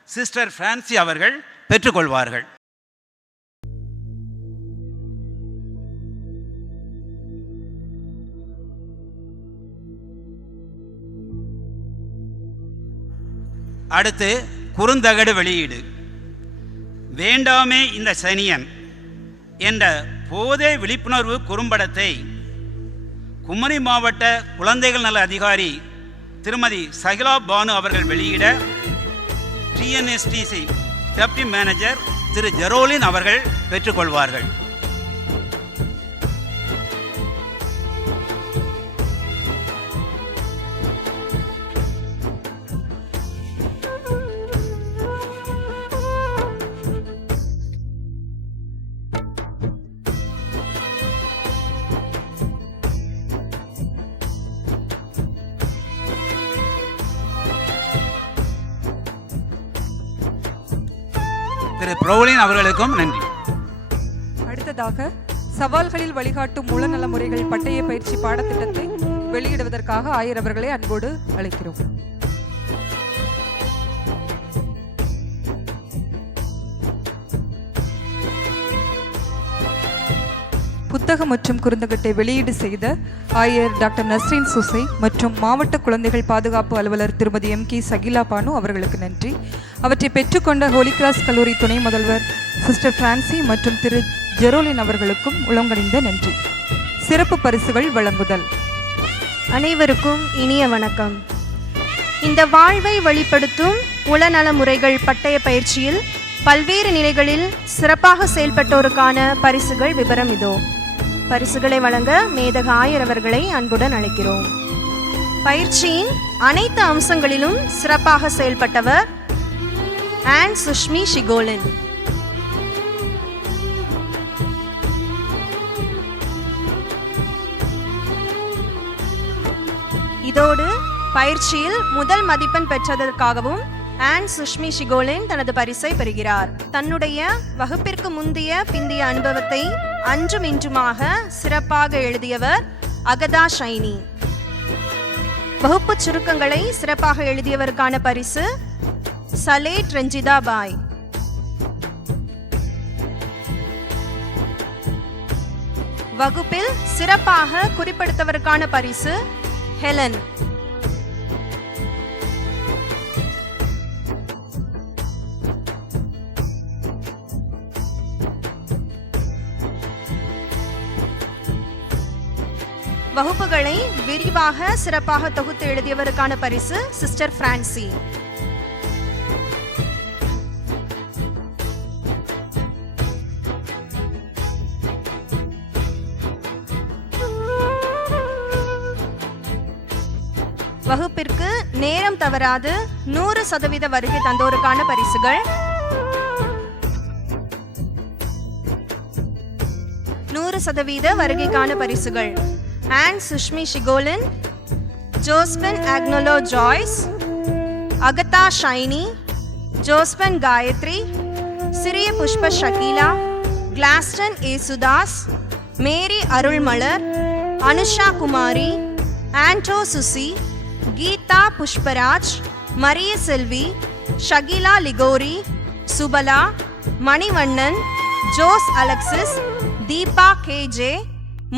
சிஸ்டர் பிரான்சி அவர்கள் பெற்றுக்கொள்வார்கள். அடுத்து குறுந்தகடு வெளியீடு. வேண்டாமே இந்த சனியன் என்ற போதை விழிப்புணர்வு குறும்படத்தை குமரி மாவட்ட குழந்தைகள் நல அதிகாரி திருமதி சகிலா பானு அவர்கள் வெளியிட டிஎன்எஸ்டிசி டெப்டி மேனேஜர் திரு ஜெரோலின் அவர்கள் பெற்றுக்கொள்வார்கள். திரு பிரவுலின் அவர்களுக்கும் நன்றி. அடுத்ததாக சவால்களில் வழிகாட்டும் உளநல முறைகள் பட்டய பயிற்சி பாடத்திட்டத்தை வெளியிடுவதற்காக ஆயர் அவர்களை அன்போடு அழைக்கிறோம். புத்தகம் மற்றும் குறுந்தகட்டை வெளியீடு செய்த ஆயர் டாக்டர் நஸ்ரீன் சூசை மற்றும் மாவட்ட குழந்தைகள் பாதுகாப்பு அலுவலர் திருமதி M.K. சகிலா பானு அவர்களுக்கு நன்றி. அவற்றை பெற்றுக்கொண்ட ஹோலிகிராஸ் கல்லூரி துணை முதல்வர் சிஸ்டர் பிரான்சி மற்றும் திரு ஜெரோலின் அவர்களுக்கும் உளங்கனிந்த நன்றி. சிறப்பு பரிசுகள் வழங்குதல். அனைவருக்கும் இனிய வணக்கம். இந்த வாழ்வை வெளிப்படுத்தும் உளநல முறைகள் பட்டய பயிற்சியில் பல்வேறு நிலைகளில் சிறப்பாக செயல்பட்டோருக்கான பரிசுகள் விவரம் இதோ. பரிசுகளை வழங்க மேதக ஆயர் அவர்களை அன்புடன் அழைக்கிறோம். பயிற்சியின் அனைத்து அம்சங்களிலும் சிறப்பாக செயல்பட்டவர் ஆன் சுஷ்மி ஷிகோலின். இதோடு பயிற்சியில் முதல் மதிப்பெண் பெற்றதற்காகவும் ஆன் சுஷ்மி ஷிகோலின் தனது பரிசை பெறுகிறார். தன்னுடைய வகுப்பிற்கு முந்தைய பிந்திய அனுபவத்தை அன்றும் இன்றுமாக சிறப்பாக எழுதியவர் அகதா ஷைனி. வகுப்பு சுருக்கங்களை சிறப்பாக எழுதியவருக்கான பரிசு சலேட் ரஞ்சிதா பாய். வகுப்பில் சிறப்பாக குறிப்பிடுத்தவருக்கான பரிசு ஹெலன். வகுப்புகளை விரிவாக சிறப்பாக தொகுத்து எழுதியவருக்கான பரிசு சிஸ்டர் பிரான்சி. வகுப்பிற்கு நேரம் தவறாது 100% வருகை தந்தோருக்கான பரிசுகள் 100% வருகைக்கான பரிசுகள் Ann Sushmi Shikolin, Josephine Agnello Joyce, Agatha Shiny, Josephine Gayathri, Sriya Pushpa Shakeela, Gladstone Yesudas, Mary Arulmalar, Anusha Kumari, Anto Susi, Geetha Pushparaj, Mariya Selvi, Shakila Liguori, Subala, Manivannan, Jose Alexis, Deepa KJ,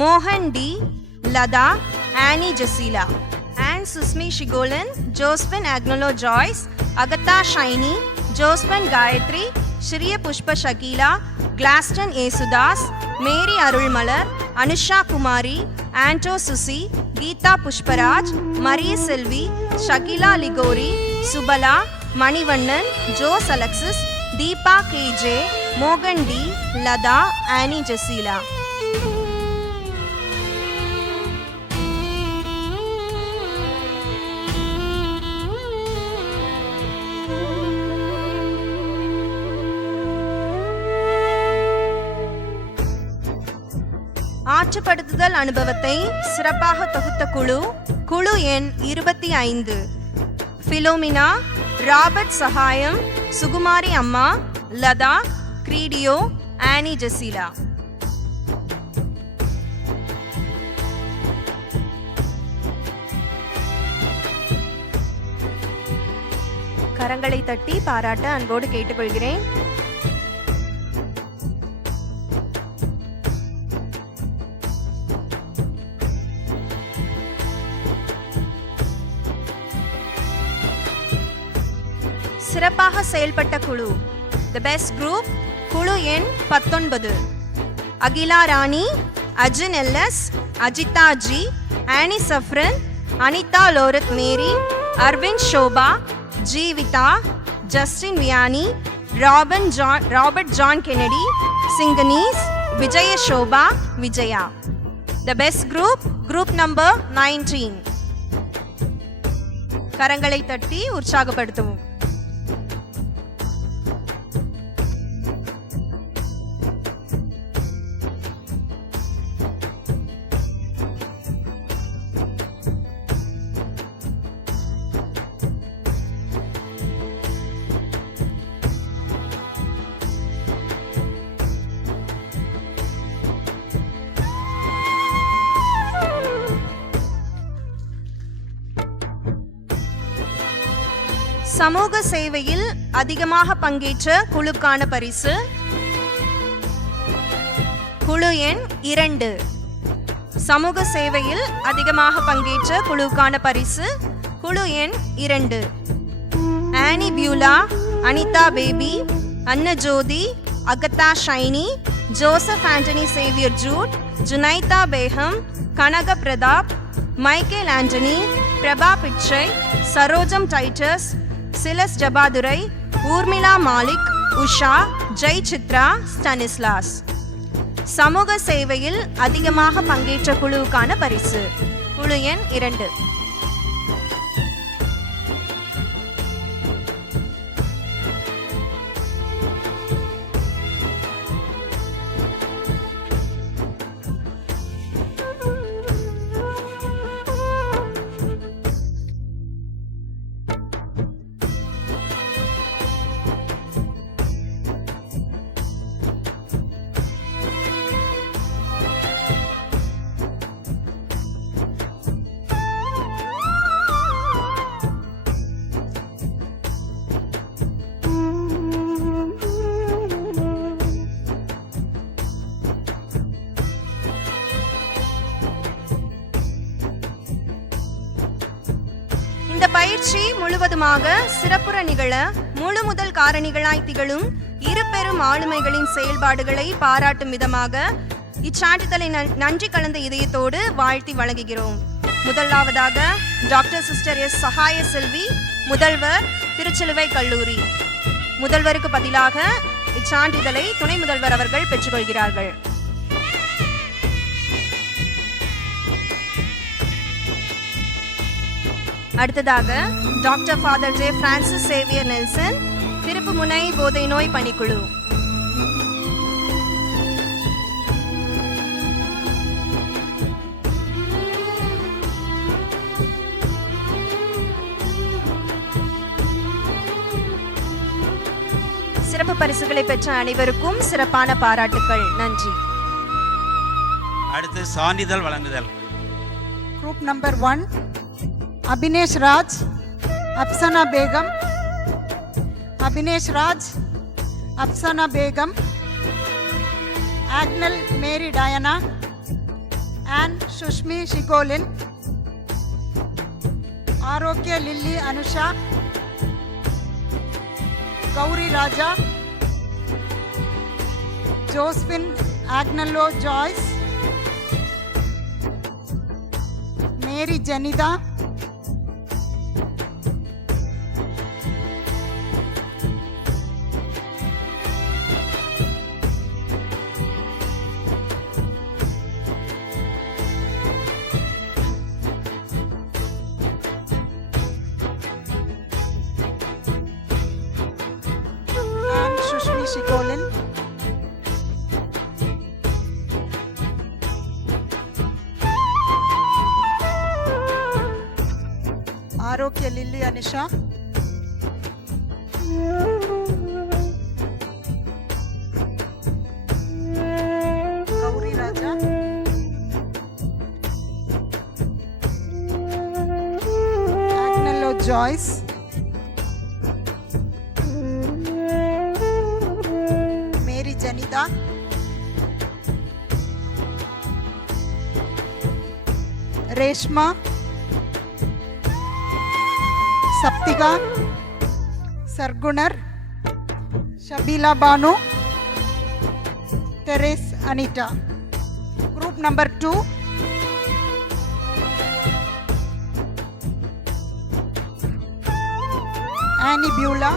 மோகன் D, Latha, Annie Jaseela. Ann Sushmi Shikolin, Josephine Agnello Joyce, Agatha Shiny, Josephine Gayathri, Sriya Pushpa Shakeela, Gladstone Yesudas, Mary Arulmalar, Anusha Kumari, Anto Susi, Geetha Pushparaj, Mariya Selvi, Shakila Liguori, Subala, Manivannan, Jose Alexis, Deepa KJ, மோகன் டி, லதா, ஆனி ஜசீலா. ஆற்றுப்படுத்துதல் அனுபவத்தை சிறப்பாக தொகுத்த குழு எண் 25 பிலோமினா, ராபர்ட் சகாயம், சுகுமாரி அம்மா, லதா, கிரீடியோ, ஆனி ஜசீலா. கரங்களை தட்டி பாராட்ட அன்போடு கேட்டுக்கொள்கிறேன். சிறப்பாக செயல்பட்ட குழு. The best group. குழு எண் 19. Akila Rani, Ajin LS, Ajitha G, Annie Saffron, Anitha Lourdes Mary, Aravind Shoba, Jeevitha, Justin Vianney, Robert John Kennedy, சிங்கனீஸ், Vijaya Shoba, Vijaya. The best group. Group number 19. கரங்களை தட்டி உற்சாகப்படுத்தவும். சமூக சேவையில் அதிகமாக பங்கேற்ற குழுக்கான பரிசு. குழு எண் 2. சமூக சேவையில் அதிகமாக பங்கேற்ற குழுக்கான பரிசு. குழு எண் 2. Annie Beulah, Anitha Baby, Annajothi, Agatha Shiny, Joseph Antony Xavier Jude, Junaida Begum, Kanaka Pratap, Michael Antony, Prabha Pichai, Sarojam Titus, Silas Jebadurai, Urmila Malik, Usha, Jai Chitra, Stanislaus. சமூக சேவையில் அதிகமாக பங்கேற்ற குழுவுக்கான பரிசு. குழு எண் 2. இந்த பயிற்சி முழுவதுமாக சிறப்புற நிகழ முழு முதல் காரணிகளாய் திகழும் இரு பெரும் ஆளுமைகளின் செயல்பாடுகளை பாராட்டும் விதமாக இச்சான்றிதழை நன்றி கலந்த இதயத்தோடு வாழ்த்தி வழங்குகிறோம். முதலாவதாக டாக்டர் சிஸ்டர் எஸ் சகாய செல்வி, முதல்வர், திருச்சிலுவை கல்லூரி. முதல்வருக்கு பதிலாக இச்சான்றிதழை துணை முதல்வர் அவர்கள் பெற்றுக்கொள்கிறார்கள். அடுத்ததாக doctor father J Francis Xavier Nelson, திருப்புமுனை போதை நோய் பணிக்குழு. சிறப்பு பரிசுகளை பெற்ற அனைவருக்கும் சிறப்பான பாராட்டுக்கள். நன்றி. அடுத்து சான்றிதழ் வழங்குதல். Group number 1, Abinesh Raj, Afsana Begum, Abinesh Raj, Afsana Begum, Agnel Mary Diana, Ann Sushmi Shikolin, Arokya Lily Anusha, Gowri Raja, Josephine Agnello Joyce, Mary Janitha, Sushmi Shikolin, Arokya Lily Anisha, Gowri Raja, Agnello Joyce, Vanitha, Reshma, Sapthika, Sargunar, Shabeela Banu, Therese Anitha. Group number 2, Annie Beulah,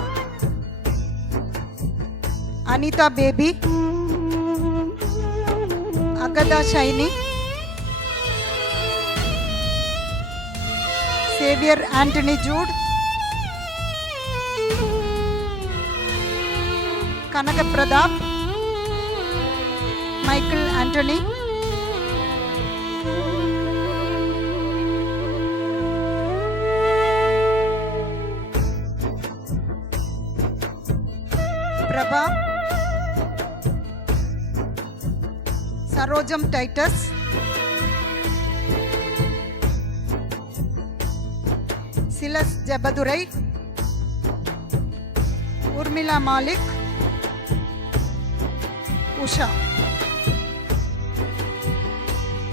Anita Baby, Agatha Shiny, Xavier Anthony Jude, Kanaka Pradap, Michael Anthony, Prabha, Sarojam Titus, Silas Jabadurai, Urmila Malik, Usha,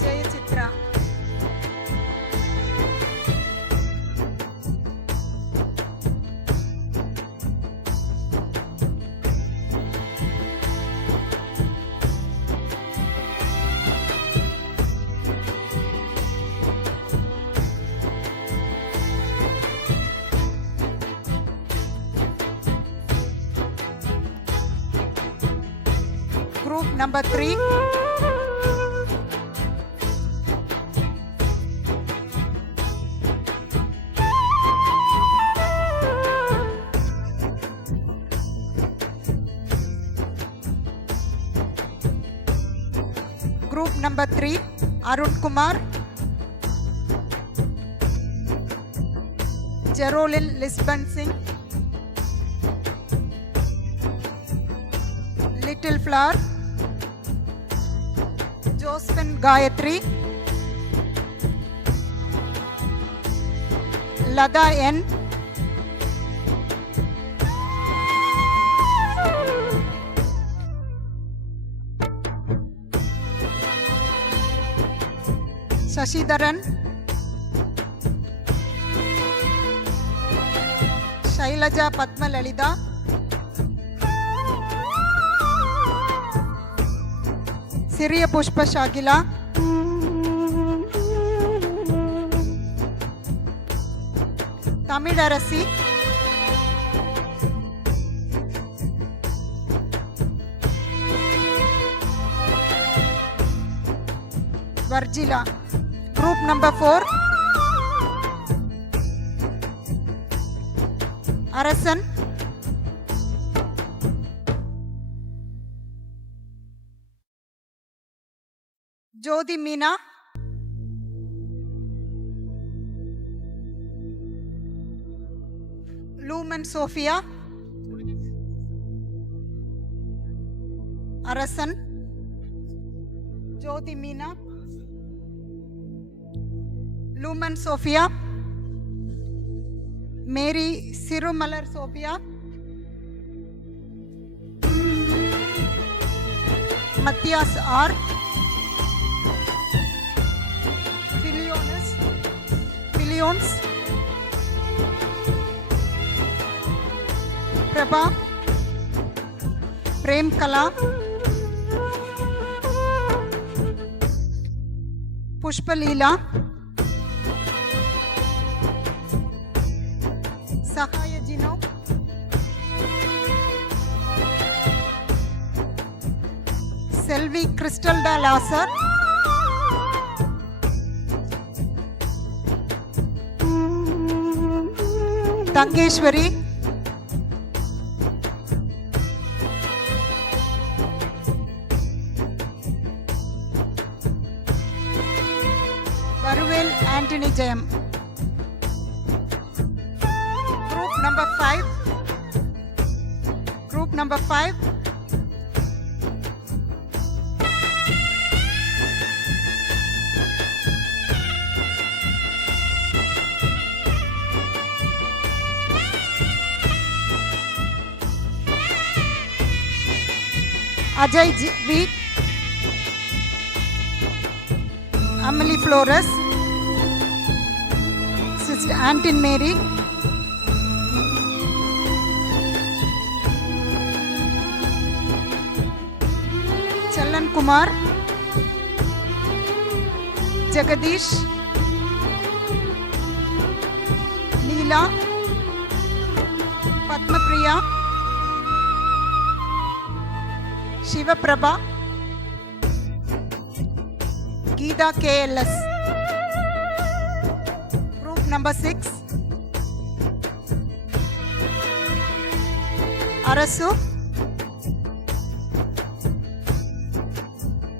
Jaya Chitra. Group number 3, Group number 3, Arun Kumar, Geraldine Lisbon Singh, Little Flower, Josephine Gayatri, Lada N, Shashidharan, Shailaja Padmalalita, Siriya Pushpa Shagila, Tamilarasi, Varjila. Group number 4, Arasan, Jodi Meena, Lumen Sophia, Arasan, Jodi Meena, Lumen Sophia, Mary Sirumalar Sophia, Matthias R, Philions, Prabha, Prem Kala, Pushpa Leela, Sahaya Jino, Selvi Crystal Da Lasar, Tangeshwari, Varuvel Anthony Jayam. Group number 5. Group number 5. Ajay V, Amelie Flores, Sister Antin Mary, Challan Kumar, Jagadish, Leela, Padmapriya, Shiva Prabha, Geeta KLS. Group number 6, Arasu,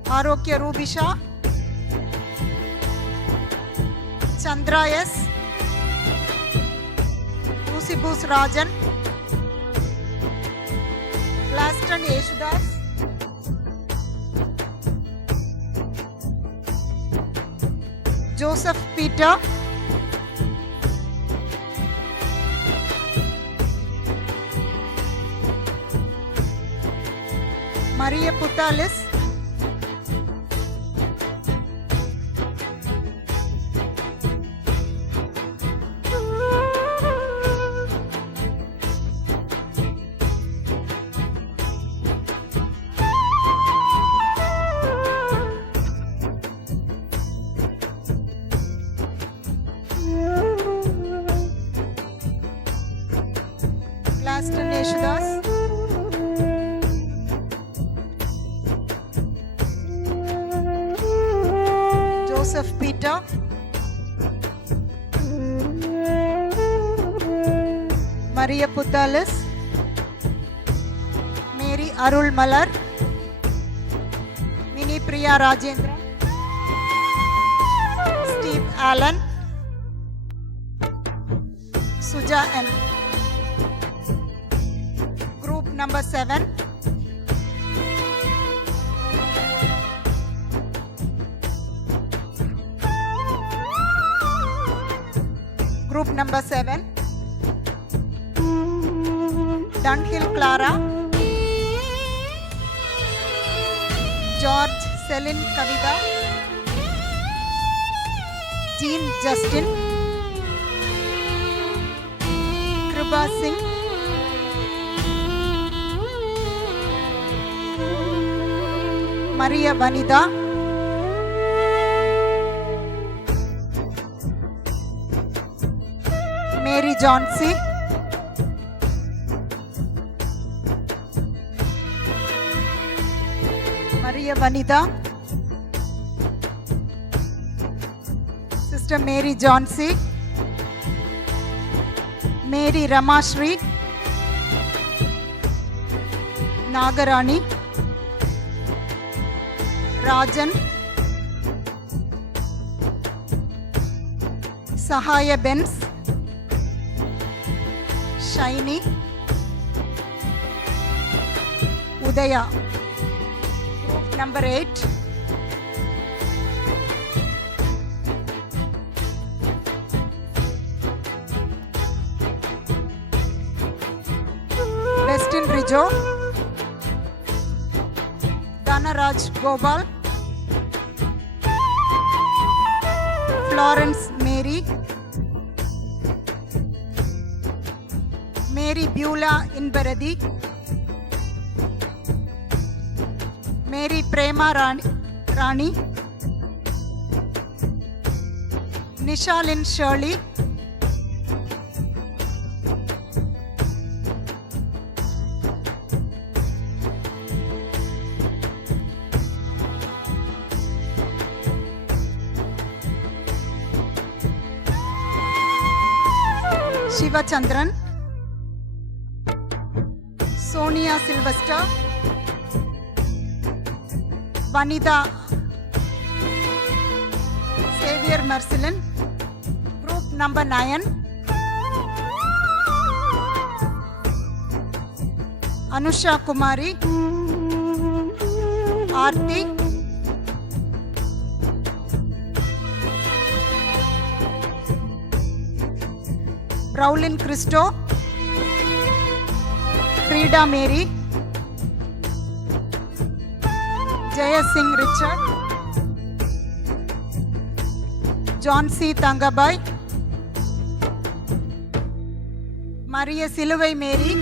Arokya Rubisha, Chandra S, Usibus Rajan, Glaston Yeshudas, Joseph Peter, Maria Putalis, Glaston Yeshudas, Joseph Peter, Maria Putalis, Mary Arul Malar, Mini Priya Rajendra, Steve Allen, Suja N. Group number 7, Group number 7, Dunhill Clara, George Celine Kavida, Jean Justin, Kriba Singh, Maria Vanida, Mary Johnsey, Maria Vanida, Sister Mary Johnsey, Mary Ramashri, Nagarani, Rajan, Sahaya Benz, Shiny, Udaya. Group number 8, Westin Rijo, Dhanaraj Gobal, Florence Mary, Mary Beulah Inbaradi, Mary Prema Rani, Nishalin Shirley, Shiva Chandran, Sonia Sylvester, Vanida Xavier Marcelin. Group number 9, Anusha Kumari, Aarti, Raulin Christo, Frida Mary, Jeyasingh Richard, Jhansi Thangabai, Mariya Siluvai Mary,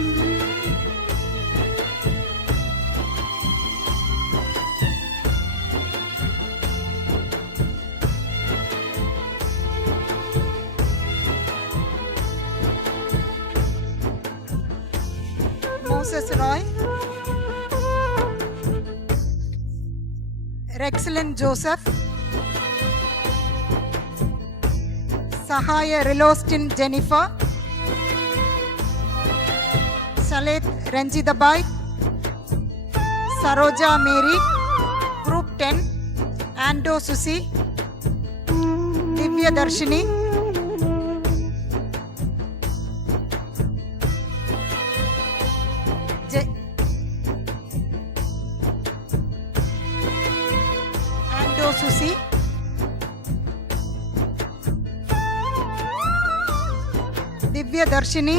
Moses Roy, Rexalan Joseph, Sahaya Rilostin Jennifer, Salette Ranjithabai, Saroja Mary, group 10, Anto Susi, Divya Dharshini, Anto Susi, Divya Dharshini,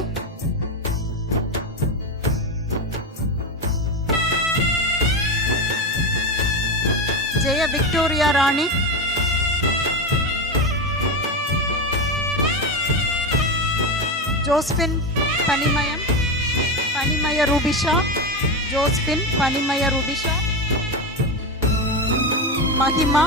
Jeya Victoria Rani, Josephine Panimayam, Panimaya Rubisha, Josephine Panimaya Rubisha, மகிமா,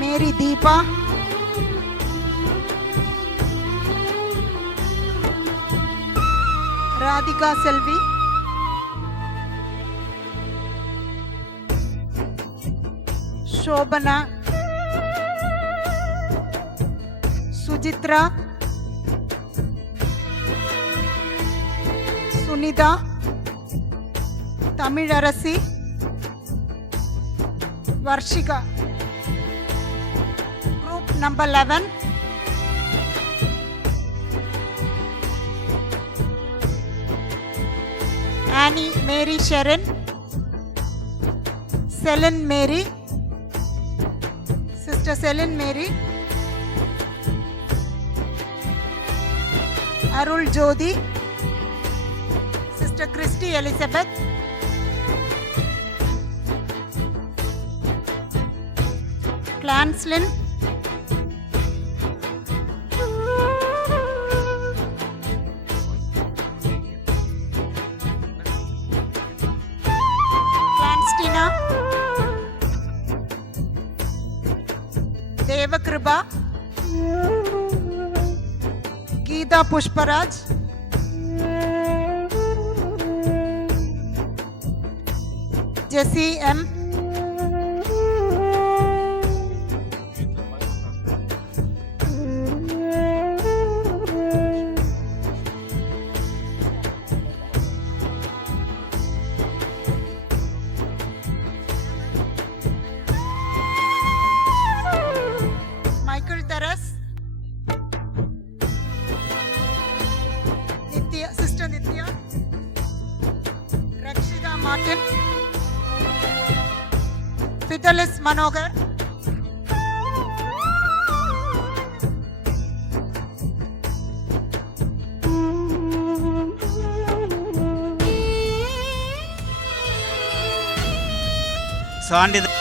Mary Deepa, Radhika செல்வி, Shobana, Suchitra, Sunita, Tamilarasi, Varshika. Group number 11, Annie Mary Sharon, Selin Mary, Sister Selin Mary, Arul Jodi, Sister Christy Elizabeth, Clanslyn, Clanstina, Devakriba, Geeta Pushparaj, Jessie M, Michael Teres, Nitya, Sister Nitya, Rakshida Martin, Fidelis Manogar, சான்றிதழ்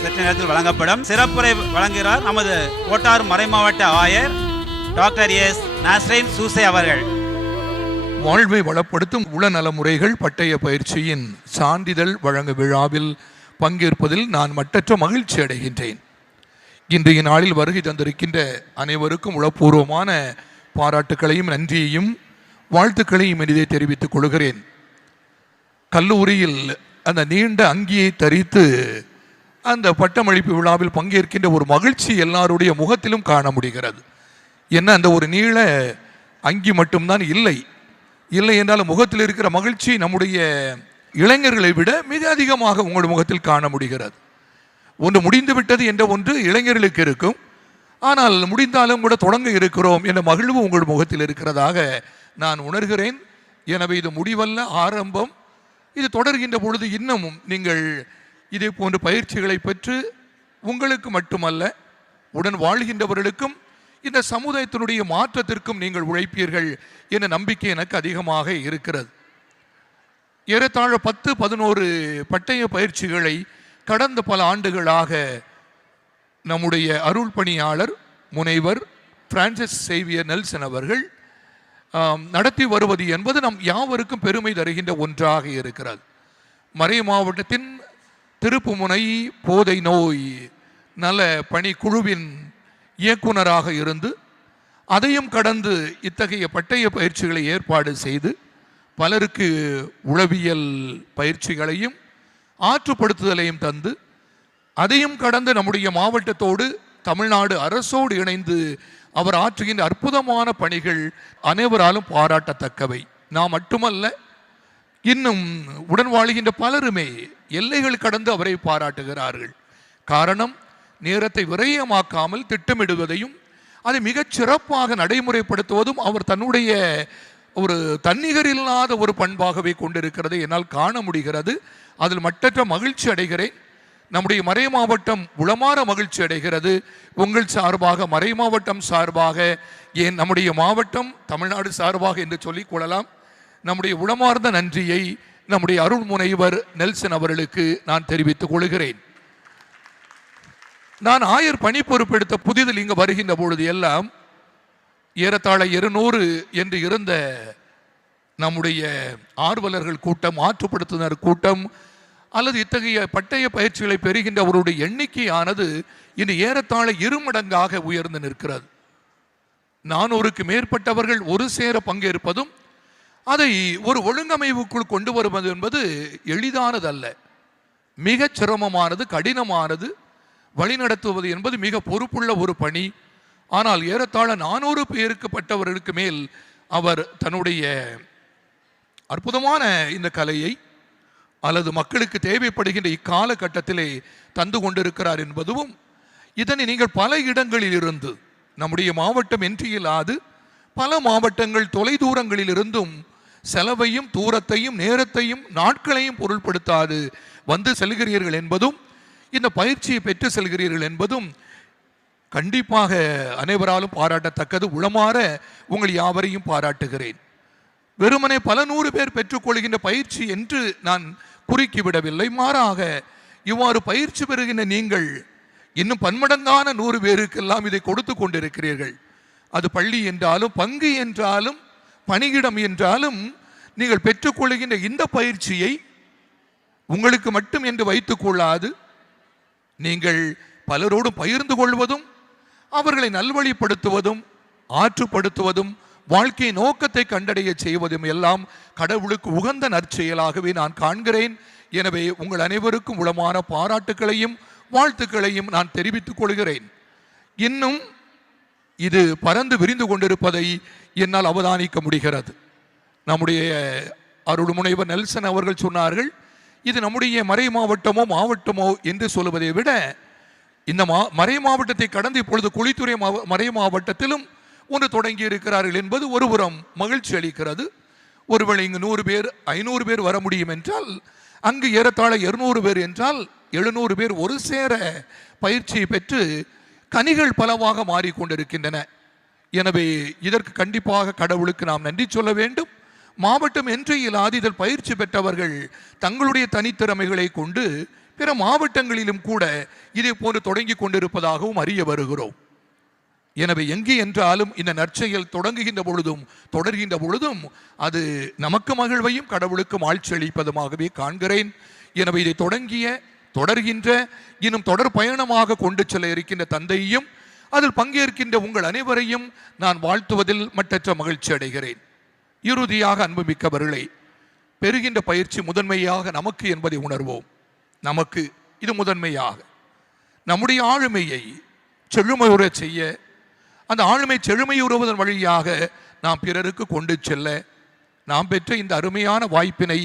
சற்று நேரத்தில் வழங்கப்படும். சிறப்புரை வழங்குகிறார் நமது கோட்டார் மறைமாவட்ட ஆயர் doctor S நாஸ்ரீன் சூசே அவர்கள். வாழ்வை வளப்படுத்தும் உளநல முறைகள் பட்டய பயிற்சியின் சான்றிதழ் வழங்க விழாவில் பங்கேற்பதில் நான் மட்டற்ற மகிழ்ச்சி அடைகின்றேன். இன்றைய நாளில் வருகை தந்திருக்கின்ற அனைவருக்கும் உளப்பூர்வமான பாராட்டுக்களையும் நன்றியையும் வாழ்த்துக்களையும் இனிதே தெரிவித்துக் கொள்கிறேன். கல்லூரியில் அந்த நீண்ட அங்கியை தரித்து அந்த பட்டமளிப்பு விழாவில் பங்கேற்கின்ற ஒரு மகிழ்ச்சி எல்லாருடைய முகத்திலும் காண முடிகிறது. என்ன அந்த ஒரு நீள அங்கி மட்டும்தான் இல்லை என்றாலும் முகத்தில் இருக்கிற மகிழ்ச்சி நம்முடைய இளைஞர்களை விட மிக அதிகமாக உங்கள் முகத்தில் காண முடிகிறது. ஒன்று முடிந்து விட்டது என்ற ஒன்று இளைஞர்களுக்கு இருக்கும், ஆனால் முடிந்தாலும் கூட தொடங்க இருக்கிறோம் என்ற மகிழ்வு உங்கள் முகத்தில் இருக்கிறதாக நான் உணர்கிறேன். எனவே இது முடிவல்ல, ஆரம்பம். இது தொடர்கின்ற பொழுது இன்னமும் நீங்கள் இதே போன்ற பயிற்சிகளை பெற்று உங்களுக்கு மட்டுமல்ல உடன் வாழ்கின்றவர்களுக்கும் இந்த சமுதாயத்தினுடைய மாற்றத்திற்கும் நீங்கள் உழைப்பீர்கள் என்ற நம்பிக்கை எனக்கு அதிகமாக இருக்கிறது. ஏறத்தாழ 10-11 பட்டய பயிற்சிகளை கடந்த பல ஆண்டுகளாக நம்முடைய அருள் பணியாளர் முனைவர் பிரான்சிஸ் சேவியர் நெல்சன் அவர்கள் நடத்தி வருவது என்பது நம் யாவருக்கும் பெருமை தருகின்ற ஒன்றாக இருக்கிறது. மறை மாவட்டத்தின் திருப்புமுனை போதை நோய் நல பணிக்குழுவின் இயக்குனராக இருந்து அதையும் கடந்து இத்தகைய பட்டய பயிற்சிகளை ஏற்பாடு செய்து பலருக்கு உளவியல் பயிற்சிகளையும் ஆற்றுப்படுத்துதலையும் தந்து அதையும் கடந்து நம்முடைய மாவட்டத்தோடு தமிழ்நாடு அரசோடு இணைந்து அவர் ஆற்றுகின்ற அற்புதமான பணிகள் அனைவராலும் பாராட்டத்தக்கவை. நான் மட்டுமல்ல, இன்னும் உடன் வாழ்கின்ற பலருமே எல்லைகள் கடந்து அவரை பாராட்டுகிறார்கள். காரணம், நேரத்தை விரயமாக்காமல் திட்டமிடுவதையும் அதை மிகச் சிறப்பாக நடைமுறைப்படுத்துவதும் அவர் தன்னுடைய ஒரு தன்னிகர் இல்லாத ஒரு பண்பாகவே கொண்டிருக்கிறதை என்னால் காண முடிகிறது. அதில் மட்டற்ற மகிழ்ச்சி அடைகிறேன். நம்முடைய மறை மாவட்டம் உளமாற மகிழ்ச்சி அடைகிறது. உங்கள் சார்பாக, மறை மாவட்டம் சார்பாக, ஏன் நம்முடைய மாவட்டம் தமிழ்நாடு சார்பாக என்று சொல்லிக் கொள்ளலாம், நம்முடைய உளமார்ந்த நன்றியை நம்முடைய அருள் முனைவர் நெல்சன் அவர்களுக்கு நான் தெரிவித்துக் கொள்கிறேன். நான் ஆயர் பணி பொறுப்பெடுத்த புதிதில் இங்கு வருகின்ற பொழுது எல்லாம் ஏறத்தாழ 200 என்று இருந்த நம்முடைய ஆர்வலர்கள் கூட்டம், ஆற்றுப்படுத்துனர் கூட்டம் அல்லது இத்தகைய பட்டய பயிற்சிகளை பெறுகின்றவருடைய எண்ணிக்கையானது இன்று ஏறத்தாழ 2 மடங்காக உயர்ந்து நிற்கிறது. 400க்கு மேற்பட்டவர்கள் ஒரு சேர பங்கேற்பதும் அதை ஒரு ஒழுங்கமைவுக்குள் கொண்டு வருவது என்பது எளிதானதல்ல, மிக சிரமமானது, கடினமானது. வழிநடத்துவது என்பது மிக பொறுப்புள்ள ஒரு பணி. ஆனால் ஏறத்தாழ 400 பேருக்கு பட்டவர்களுக்கு மேல் அவர் தன்னுடைய அற்புதமான இந்த கலையை அல்லது மக்களுக்கு தேவைப்படுகின்ற இக்காலகட்டத்திலே தந்து கொண்டிருக்கிறார் என்பதும், இதனை நீங்கள் பல இடங்களில் இருந்து, நம்முடைய மாவட்டம் என்றில்லாது பல மாவட்டங்கள் தொலை தூரங்களில் இருந்தும் செலவையும் தூரத்தையும் நேரத்தையும் நாட்களையும் பொருள்படுத்தாது வந்து செல்கிறீர்கள் என்பதும், இந்த பயிற்சியை பெற்று செல்கிறீர்கள் என்பதும் கண்டிப்பாக அனைவராலும் பாராட்டத்தக்கது. உளமாற உங்கள் யாவரையும் பாராட்டுகிறேன். வெறுமனே பல 100 பேர் பெற்றுக்கொள்கின்ற பயிற்சி என்று நான் குறுக்கிவிடவில்லை. மாறாக இவ்வாறு பயிற்சி பெறுகின்ற நீங்கள் இன்னும் பன்மடங்கான 100 பேருக்கெல்லாம் இதை கொடுத்து கொண்டிருக்கிறீர்கள். அது பள்ளி என்றாலும், பங்கு என்றாலும், பணியிடம் என்றாலும், நீங்கள் பெற்றுக்கொள்கின்ற இந்த பயிற்சியை உங்களுக்கு மட்டும் என்று வைத்துக் கொள்ளாது, நீங்கள் பலரோடு பகிர்ந்து கொள்வதும், அவர்களை நல்வழிப்படுத்துவதும், ஆற்றுப்படுத்துவதும், வாழ்க்கை நோக்கத்தை கண்டடைய செய்வதும் எல்லாம் கடவுளுக்கு உகந்த நற்செயலாகவே நான் காண்கிறேன். எனவே உங்கள் அனைவருக்கும் உளமான பாராட்டுக்களையும் வாழ்த்துக்களையும் நான் தெரிவித்துக் கொள்கிறேன். இன்னும் இது பறந்து விரிந்து கொண்டிருப்பதை என்னால் அவதானிக்க முடிகிறது. நம்முடைய அருள் முனைவர் நெல்சன் அவர்கள் சொன்னார்கள், இது நம்முடைய மறை மாவட்டமோ மாவட்டமோ என்று சொல்லுவதை விட இந்த மறை மாவட்டத்தை கடந்து இப்பொழுது குளித்துறை மறை மாவட்டத்திலும் ஒன்று தொடங்கி இருக்கிறார்கள் என்பது ஒருபுறம் மகிழ்ச்சி அளிக்கிறது. ஒருவேளை இங்கு 100 பேர் 500 பேர் வர முடியும் என்றால், அங்கு ஏறத்தாழ 200 பேர் என்றால் 700 பேர் ஒரு சேர பயிற்சியை பெற்று கனிகள் பலவாக மாறிக்கொண்டிருக்கின்றன. எனவே இதற்கு கண்டிப்பாக கடவுளுக்கு நாம் நன்றி சொல்ல வேண்டும். மாவட்டம் என்றையில்லாது இதில் பயிற்சி பெற்றவர்கள் தங்களுடைய தனித்திறமைகளை கொண்டு பிற மாவட்டங்களிலும் கூட இதே போன்று தொடங்கி கொண்டிருப்பதாகவும் அறிய வருகிறோம். எனவே எங்கே என்றாலும் இந்த நற்செயல் தொடங்குகின்ற பொழுதும் தொடர்கின்ற பொழுதும் அது நமக்கு மகிழ்வையும் கடவுளுக்கும் ஆட்சி அளிப்பதுமாகவே காண்கிறேன். எனவே இதை தொடர்கின்ற இன்னும் தொடர் பயணமாக கொண்டு செல்ல இருக்கின்ற தந்தையையும் அதில் பங்கேற்கின்ற உங்கள் அனைவரையும் நான் வாழ்த்துவதில் மட்டற்ற மகிழ்ச்சி அடைகிறேன். இறுதியாக அன்புமிக்கவர்களே, பெறுகின்ற பயிற்சி முதன்மையாக நமக்கு என்பதை உணர்வோம். நமக்கு இது முதன்மையாக நம்முடைய ஆளுமையை செழுமையுற செய்ய, அந்த ஆளுமை செழுமையுறுவதன் வழியாக நாம் பிறருக்கு கொண்டு செல்ல நாம் பெற்ற இந்த அருமையான வாய்ப்பினை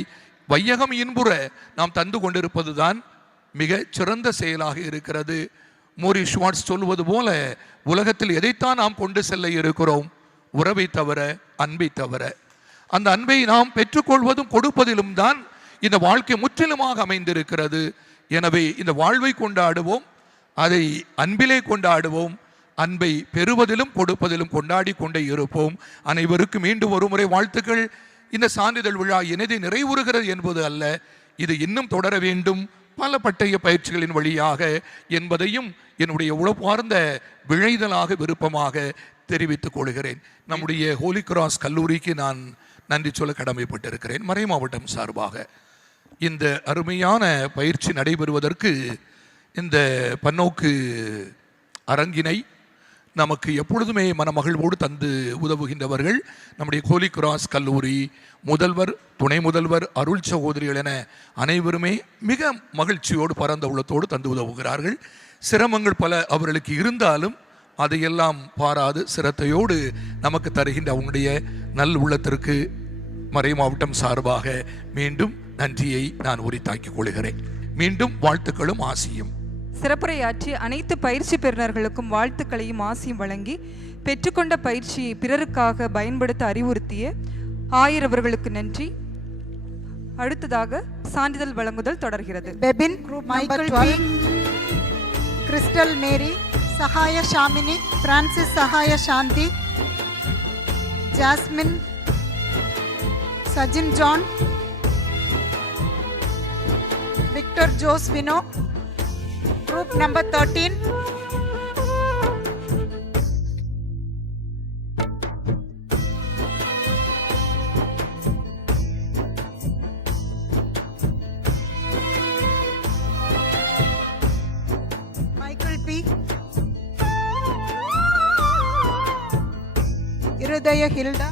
வையகம் இன்புற நாம் தந்து கொண்டிருப்பதுதான் மிக சிறந்த செயலாக இருக்கிறது. மோரிஸ் ஷுவார்ட்ஸ் சொல்வது போல, உலகத்தில் எதைத்தான் நாம் கொண்டு செல்ல இருக்கிறோம்? உறவை தவிர, அன்பை தவிர. அந்த அன்பை நாம் பெற்றுக்கொள்வதும் கொடுப்பதிலும் தான் இந்த வாழ்க்கை முற்றிலுமாக அமைந்திருக்கிறது. எனவே இந்த வாழ்வை கொண்டாடுவோம், அதை அன்பிலே கொண்டாடுவோம், அன்பை பெறுவதிலும் கொடுப்பதிலும் கொண்டாடி கொண்டே இருப்போம். அனைவருக்கும் மீண்டும் ஒரு முறை வாழ்த்துக்கள். இந்த சான்றிதழ் விழா எனது நிறைவுறுகிறது என்பது அல்ல, இது இன்னும் தொடர வேண்டும் பல பட்டய பயிற்சிகளின் வழியாக என்பதையும் என்னுடைய உளப்பார்ந்த விழைதலாக விருப்பமாக தெரிவித்துக் கொள்கிறேன். நம்முடைய ஹோலி கிராஸ் கல்லூரிக்கு நான் நன்றி சொல்ல கடமைப்பட்டிருக்கிறேன். மறை மாவட்டம் சார்பாக இந்த அருமையான பயிற்சி நடைபெறுவதற்கு இந்த பன்னோக்கு அரங்கினை நமக்கு எப்பொழுதுமே மனமகிழ்வோடு தந்து உதவுகின்றவர்கள் நம்முடைய ஹோலி கிராஸ் கல்லூரி முதல்வர், துணை முதல்வர், அருள் சகோதரிகள் என அனைவருமே மிக மகிழ்ச்சியோடு பரந்த உள்ளத்தோடு தந்து உதவுகிறார்கள். சிரமங்கள் பல அவர்களுக்கு இருந்தாலும் அதையெல்லாம் பாராது சிரத்தையோடு நமக்கு தருகின்ற அவங்களுடைய நல் உள்ளத்திற்கு மறை மாவட்டம் சார்பாக மீண்டும் நன்றியை நான் உரித்தாக்கிக் கொள்கிறேன். மீண்டும் வாழ்த்துக்களும் ஆசியும். சிறப்புரையாற்றி அனைத்து பயிற்சி பெறுநர்களுக்கும் வாழ்த்துக்களையும் ஆசியும் வழங்கி பெற்றுக்கொண்ட பயிற்சியை பிறருக்காக பயன்படுத்த அறிவுறுத்திய ஆயிரவர்களுக்கு நன்றி. அடுத்ததாக சான்றிதழ் வழங்குதல் தொடர்கிறது. Bebin, Michael B, Crystal Mary, Sahaya Shamini, Francis Sahaya Shanthi, Jasmine, Sajin John, Victor Jose Vino. Group number 13, Michael P, Irudaya Hilda,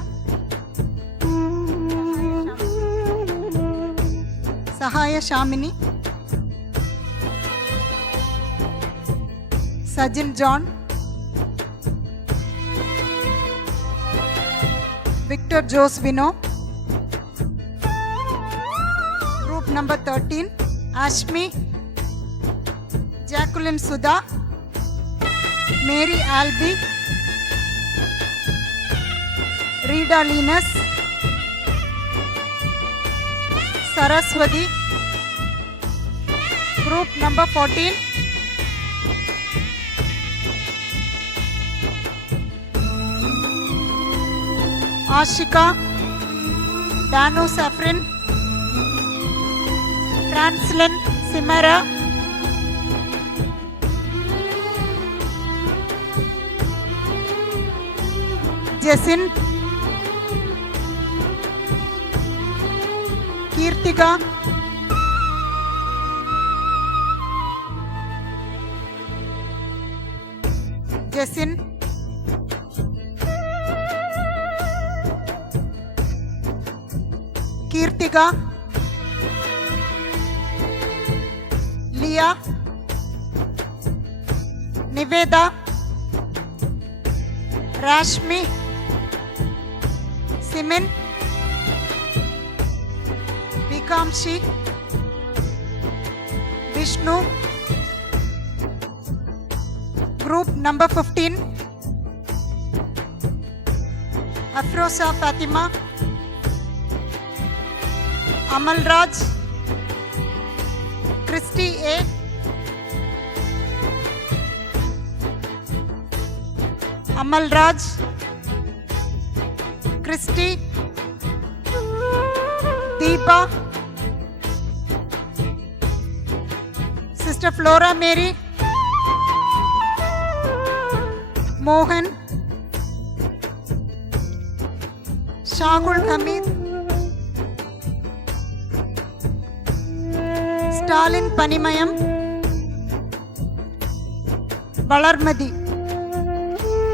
Sahaya Shamini, Sajin John, Victor Jose Vino. Group number 13, Ashmi, Jacqueline Sudha, Mary Albi, Rita Linus, Saraswati. Group number 14, Ashika, Danu Safrin, Franslin Simara, Jessin, Kirtika, Jessin, Kirtika, Leah, Niveda, Rashmi, Simin, Vikamshi, Vishnu. Group number 15, Afrosa Fatima, Amal Raj, Christy A, Amal Raj, Christy, Deepa, Sister Flora Mary, Mohan, Shangul Hamid, Stalin Panimayam, Valarmadi.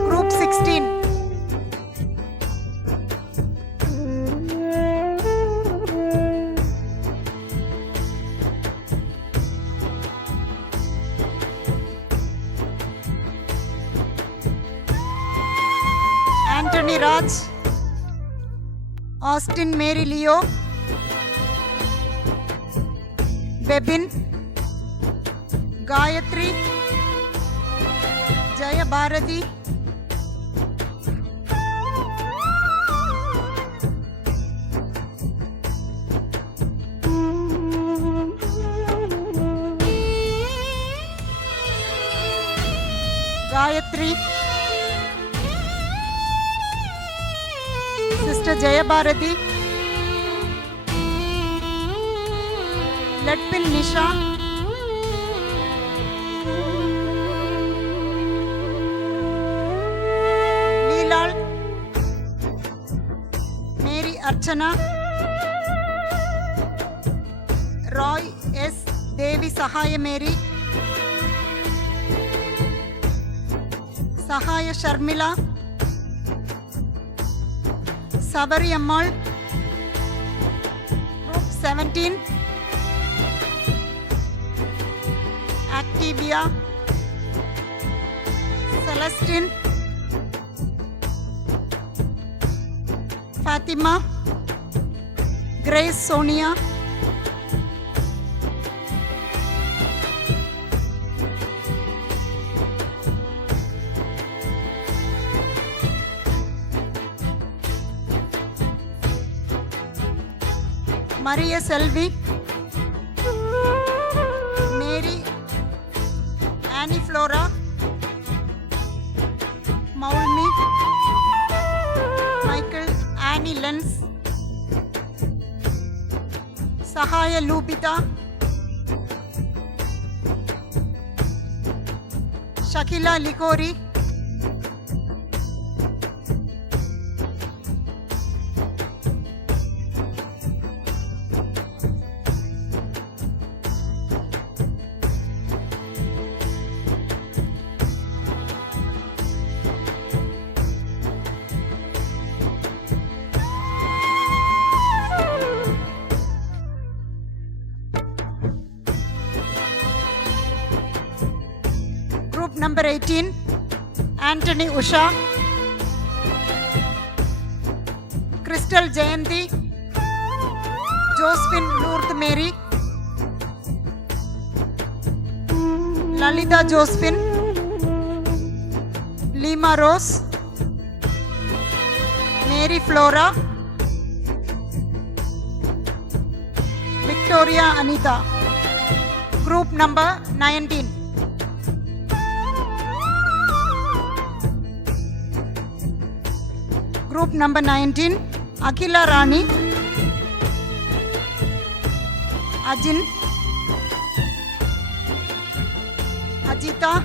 Group 16, Anthony Raj, Austin Mary Leo, Bebin, Gayatri, Jaya Bharati, 3, Sister Jayabharati, Ledpil Nisha, Leelal, Mary Archana, Roy S. Devi Sahaya Mary, Sahaya Sharmila, Savari Ammal, Group 17, Activia, Celestine, Fatima, Grace Sonia, Maria Selvi, Mary, Annie Flora, Maulmi, Michael, Annie Lenz, Sahaya Lubita, Shakila Likori, Group number 18, Anthony Usha, Crystal Jayanti, Josephine Lourdes Mary, Lalita Josephine, Lima Rose, Mary Flora, Victoria Anita. Group number 19. Group number 19, Akila Rani, Ajin, Ajita,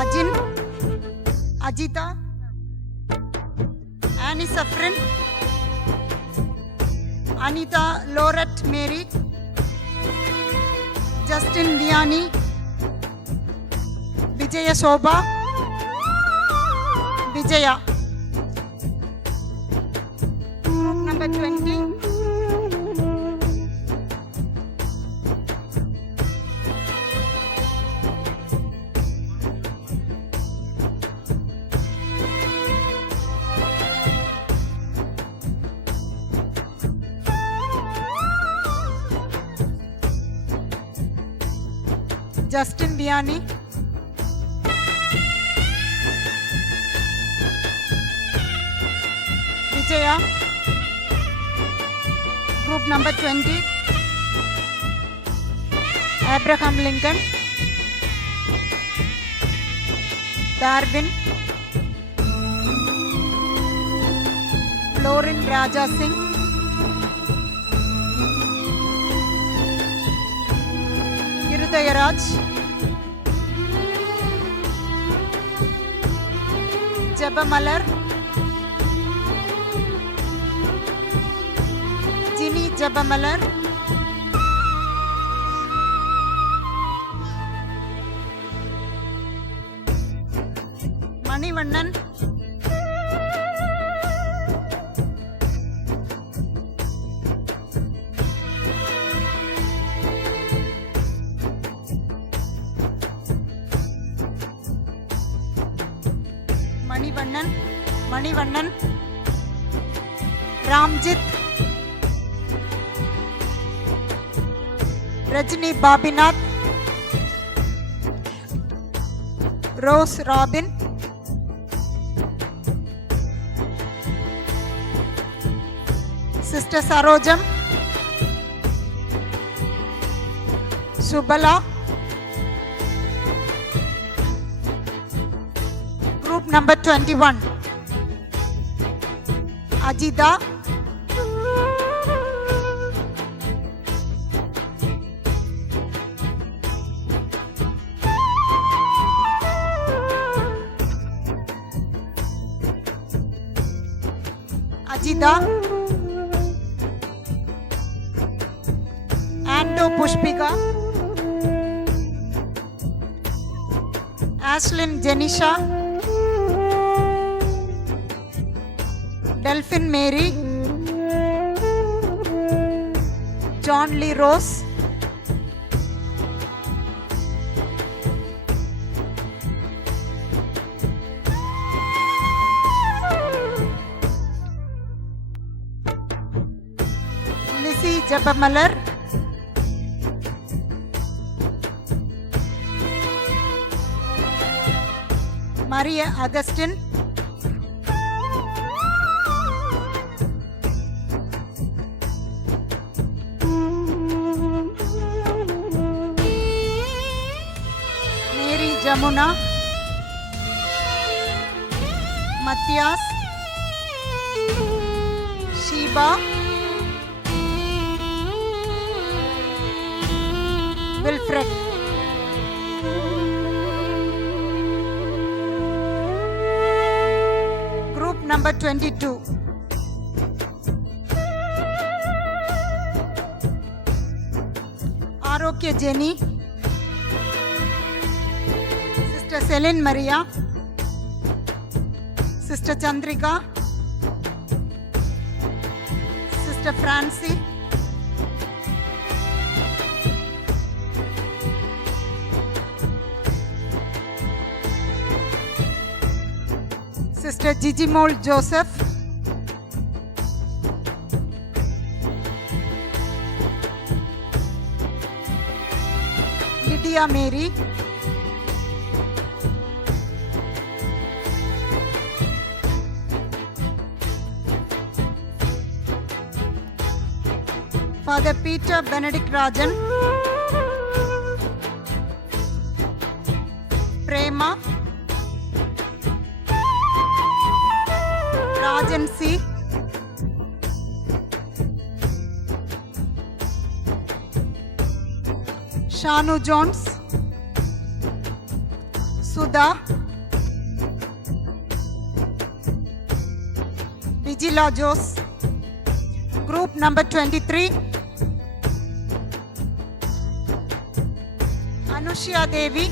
Ajin, Ajita, Annie Safrin, Anita Lorette Mary, Justin Vianney, Vijaya Shobha, Vijaya. Group number 20, Justin Vianney, Vijaya. Group number 20, Abraham Lincoln, Darwin, Florin Raja Singh, Hirudayaraj, Jabamalar, Ginny Jabamalar, Manivannan, Manivannan, Ramjit, Rajni Babinath, Rose Robin, Sister Sarojam, Subala. Group number 21, Ajida, Ajida, Ando Pushpika, Ashlyn Jenisha, Delphin Mary, John Lee Rose, Lizzie Jabamalar, Maria Augustine, Mary Jamuna, Matthias, Sheba, Wilfred. Group number 22, Arokya Jenny, Sister Celine Maria, Sister Chandrika, Sister Francie, Sister Gigimol Joseph, Lydia Mary, Father Peter Benedict Rajan, Prema, Rajan C, Shanu Jones, Sudha, Vigila Jose. Group number 23, Anushya Devi,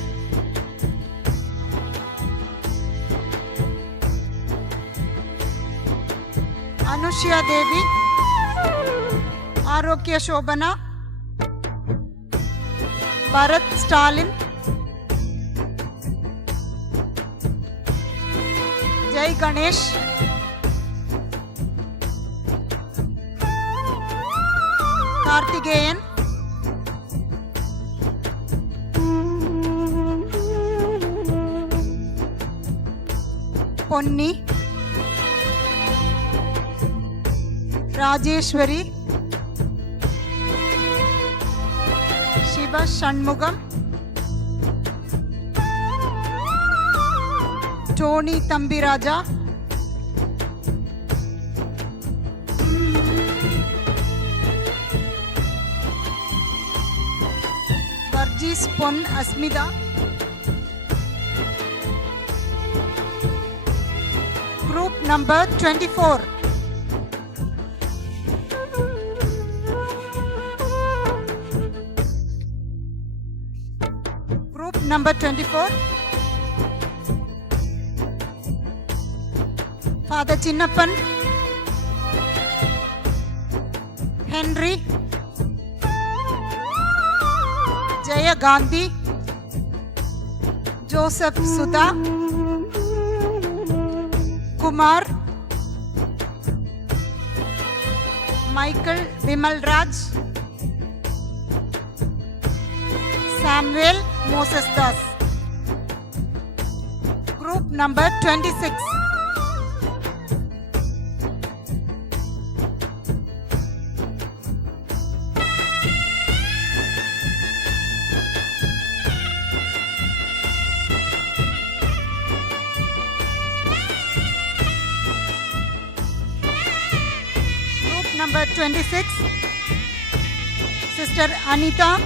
Anushya Devi, Arokya Shobana, Bharat Stalin, Jai Ganesh, Karthikeyan, Ponni, Rajeshwari, Shiva Shanmugam, Tony Thambiraja, Varghese Pon Asmida, Group number 24, Group number 24, Father Chinnappan, Henry, Jaya Gandhi, Joseph Sudha, Kumar, Michael Vimal Raj, Samuel Moses Das. Group number 26, 26, Sister Anita.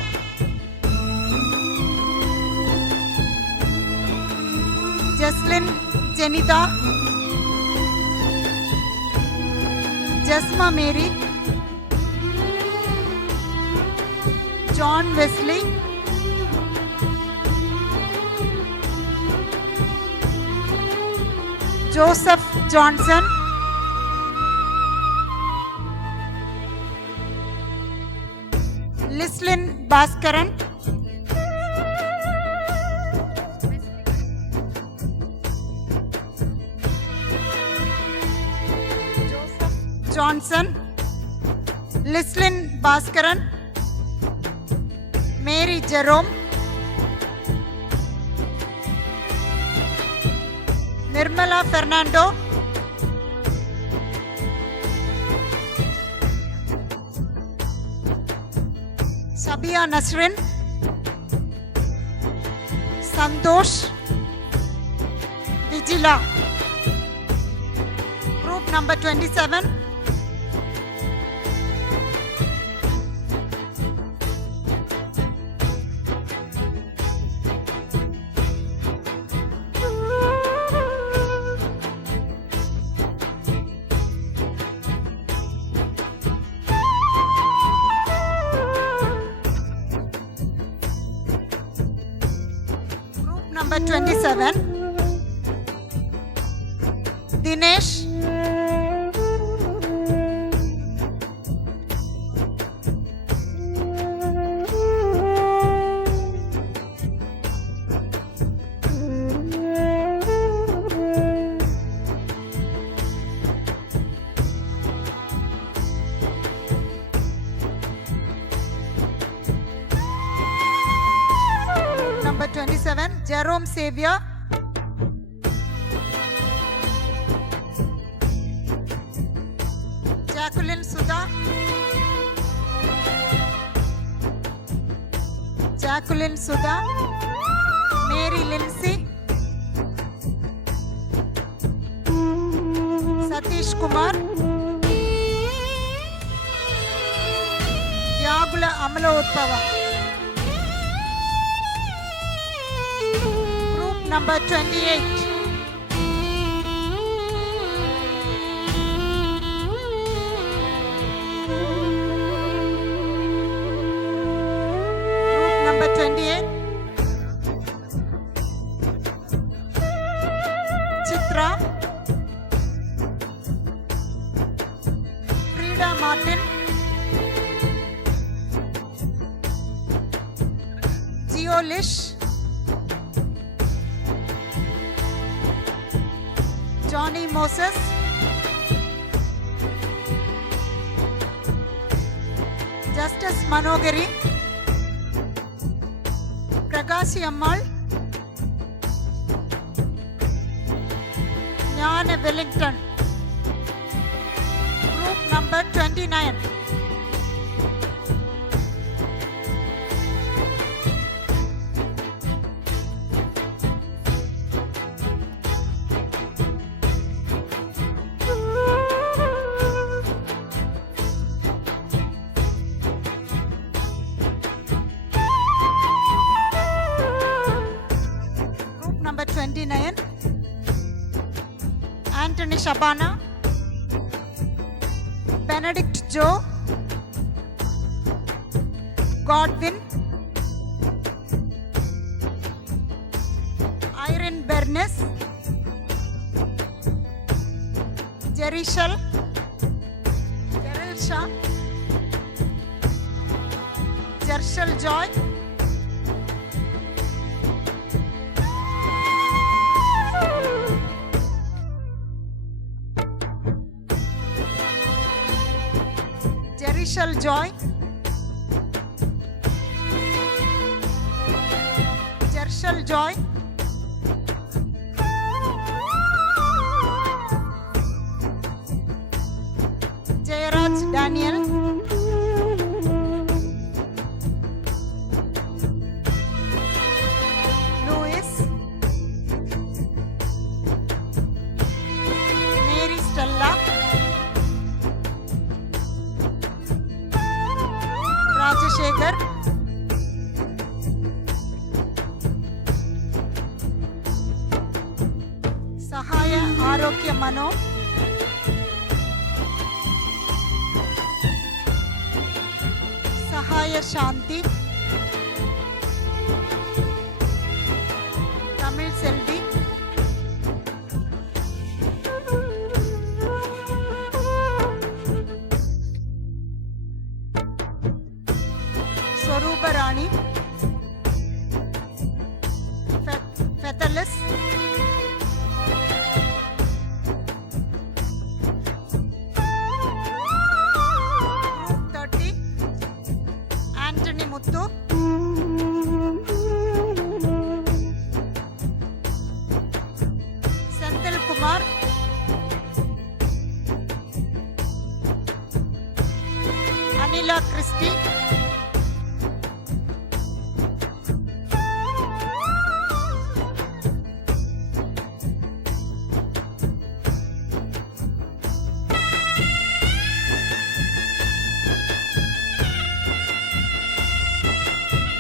Jesslyn Jenita. Jasma Mary. John Wesley. Joseph Johnson. Lislin Bhaskaran. Joseph Johnson. Lislin Bhaskaran. Mary Jerome. Nirmala Fernando. Sabia Nasrin. Santosh. Vigila. Group number 27. Number 27, Dinesh. Number 27, Jerome Xavier. Jacqueline Sudha. Jacqueline Sudha. Mary Lindsay. Satish Kumar. Vyagula Amala Utpava. Number 28. Group number 28. Chitra. Frida Martin. Geolish. Johnny Moses. Justice Manogari. Prakashi Ammal. Jnana Wellington. Group number 29. Number 29, Anthony Shabana, Benedict Joe, Godwin, Irene Bernes, Jerishal, Gerald Shah, Jershal Joy, Jerishal Joy, Jershal Joy, Jayaraj Daniel, Louis, Mary Stella, Chandrasekar, Sahaya Arokya Mano, Sahaya Shanthi, Tamil Selvi, Swarooparani, Fidelis, Group 30, Antony Muthu, Senthilkumar, Anila Christy,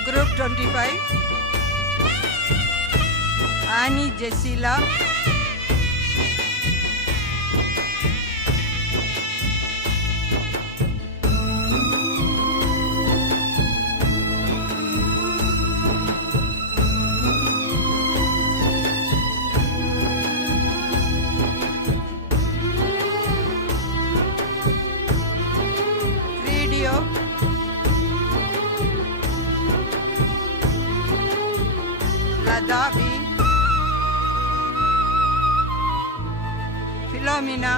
Group 25, Annie Jessila, Radio, Ladavi, Philomena,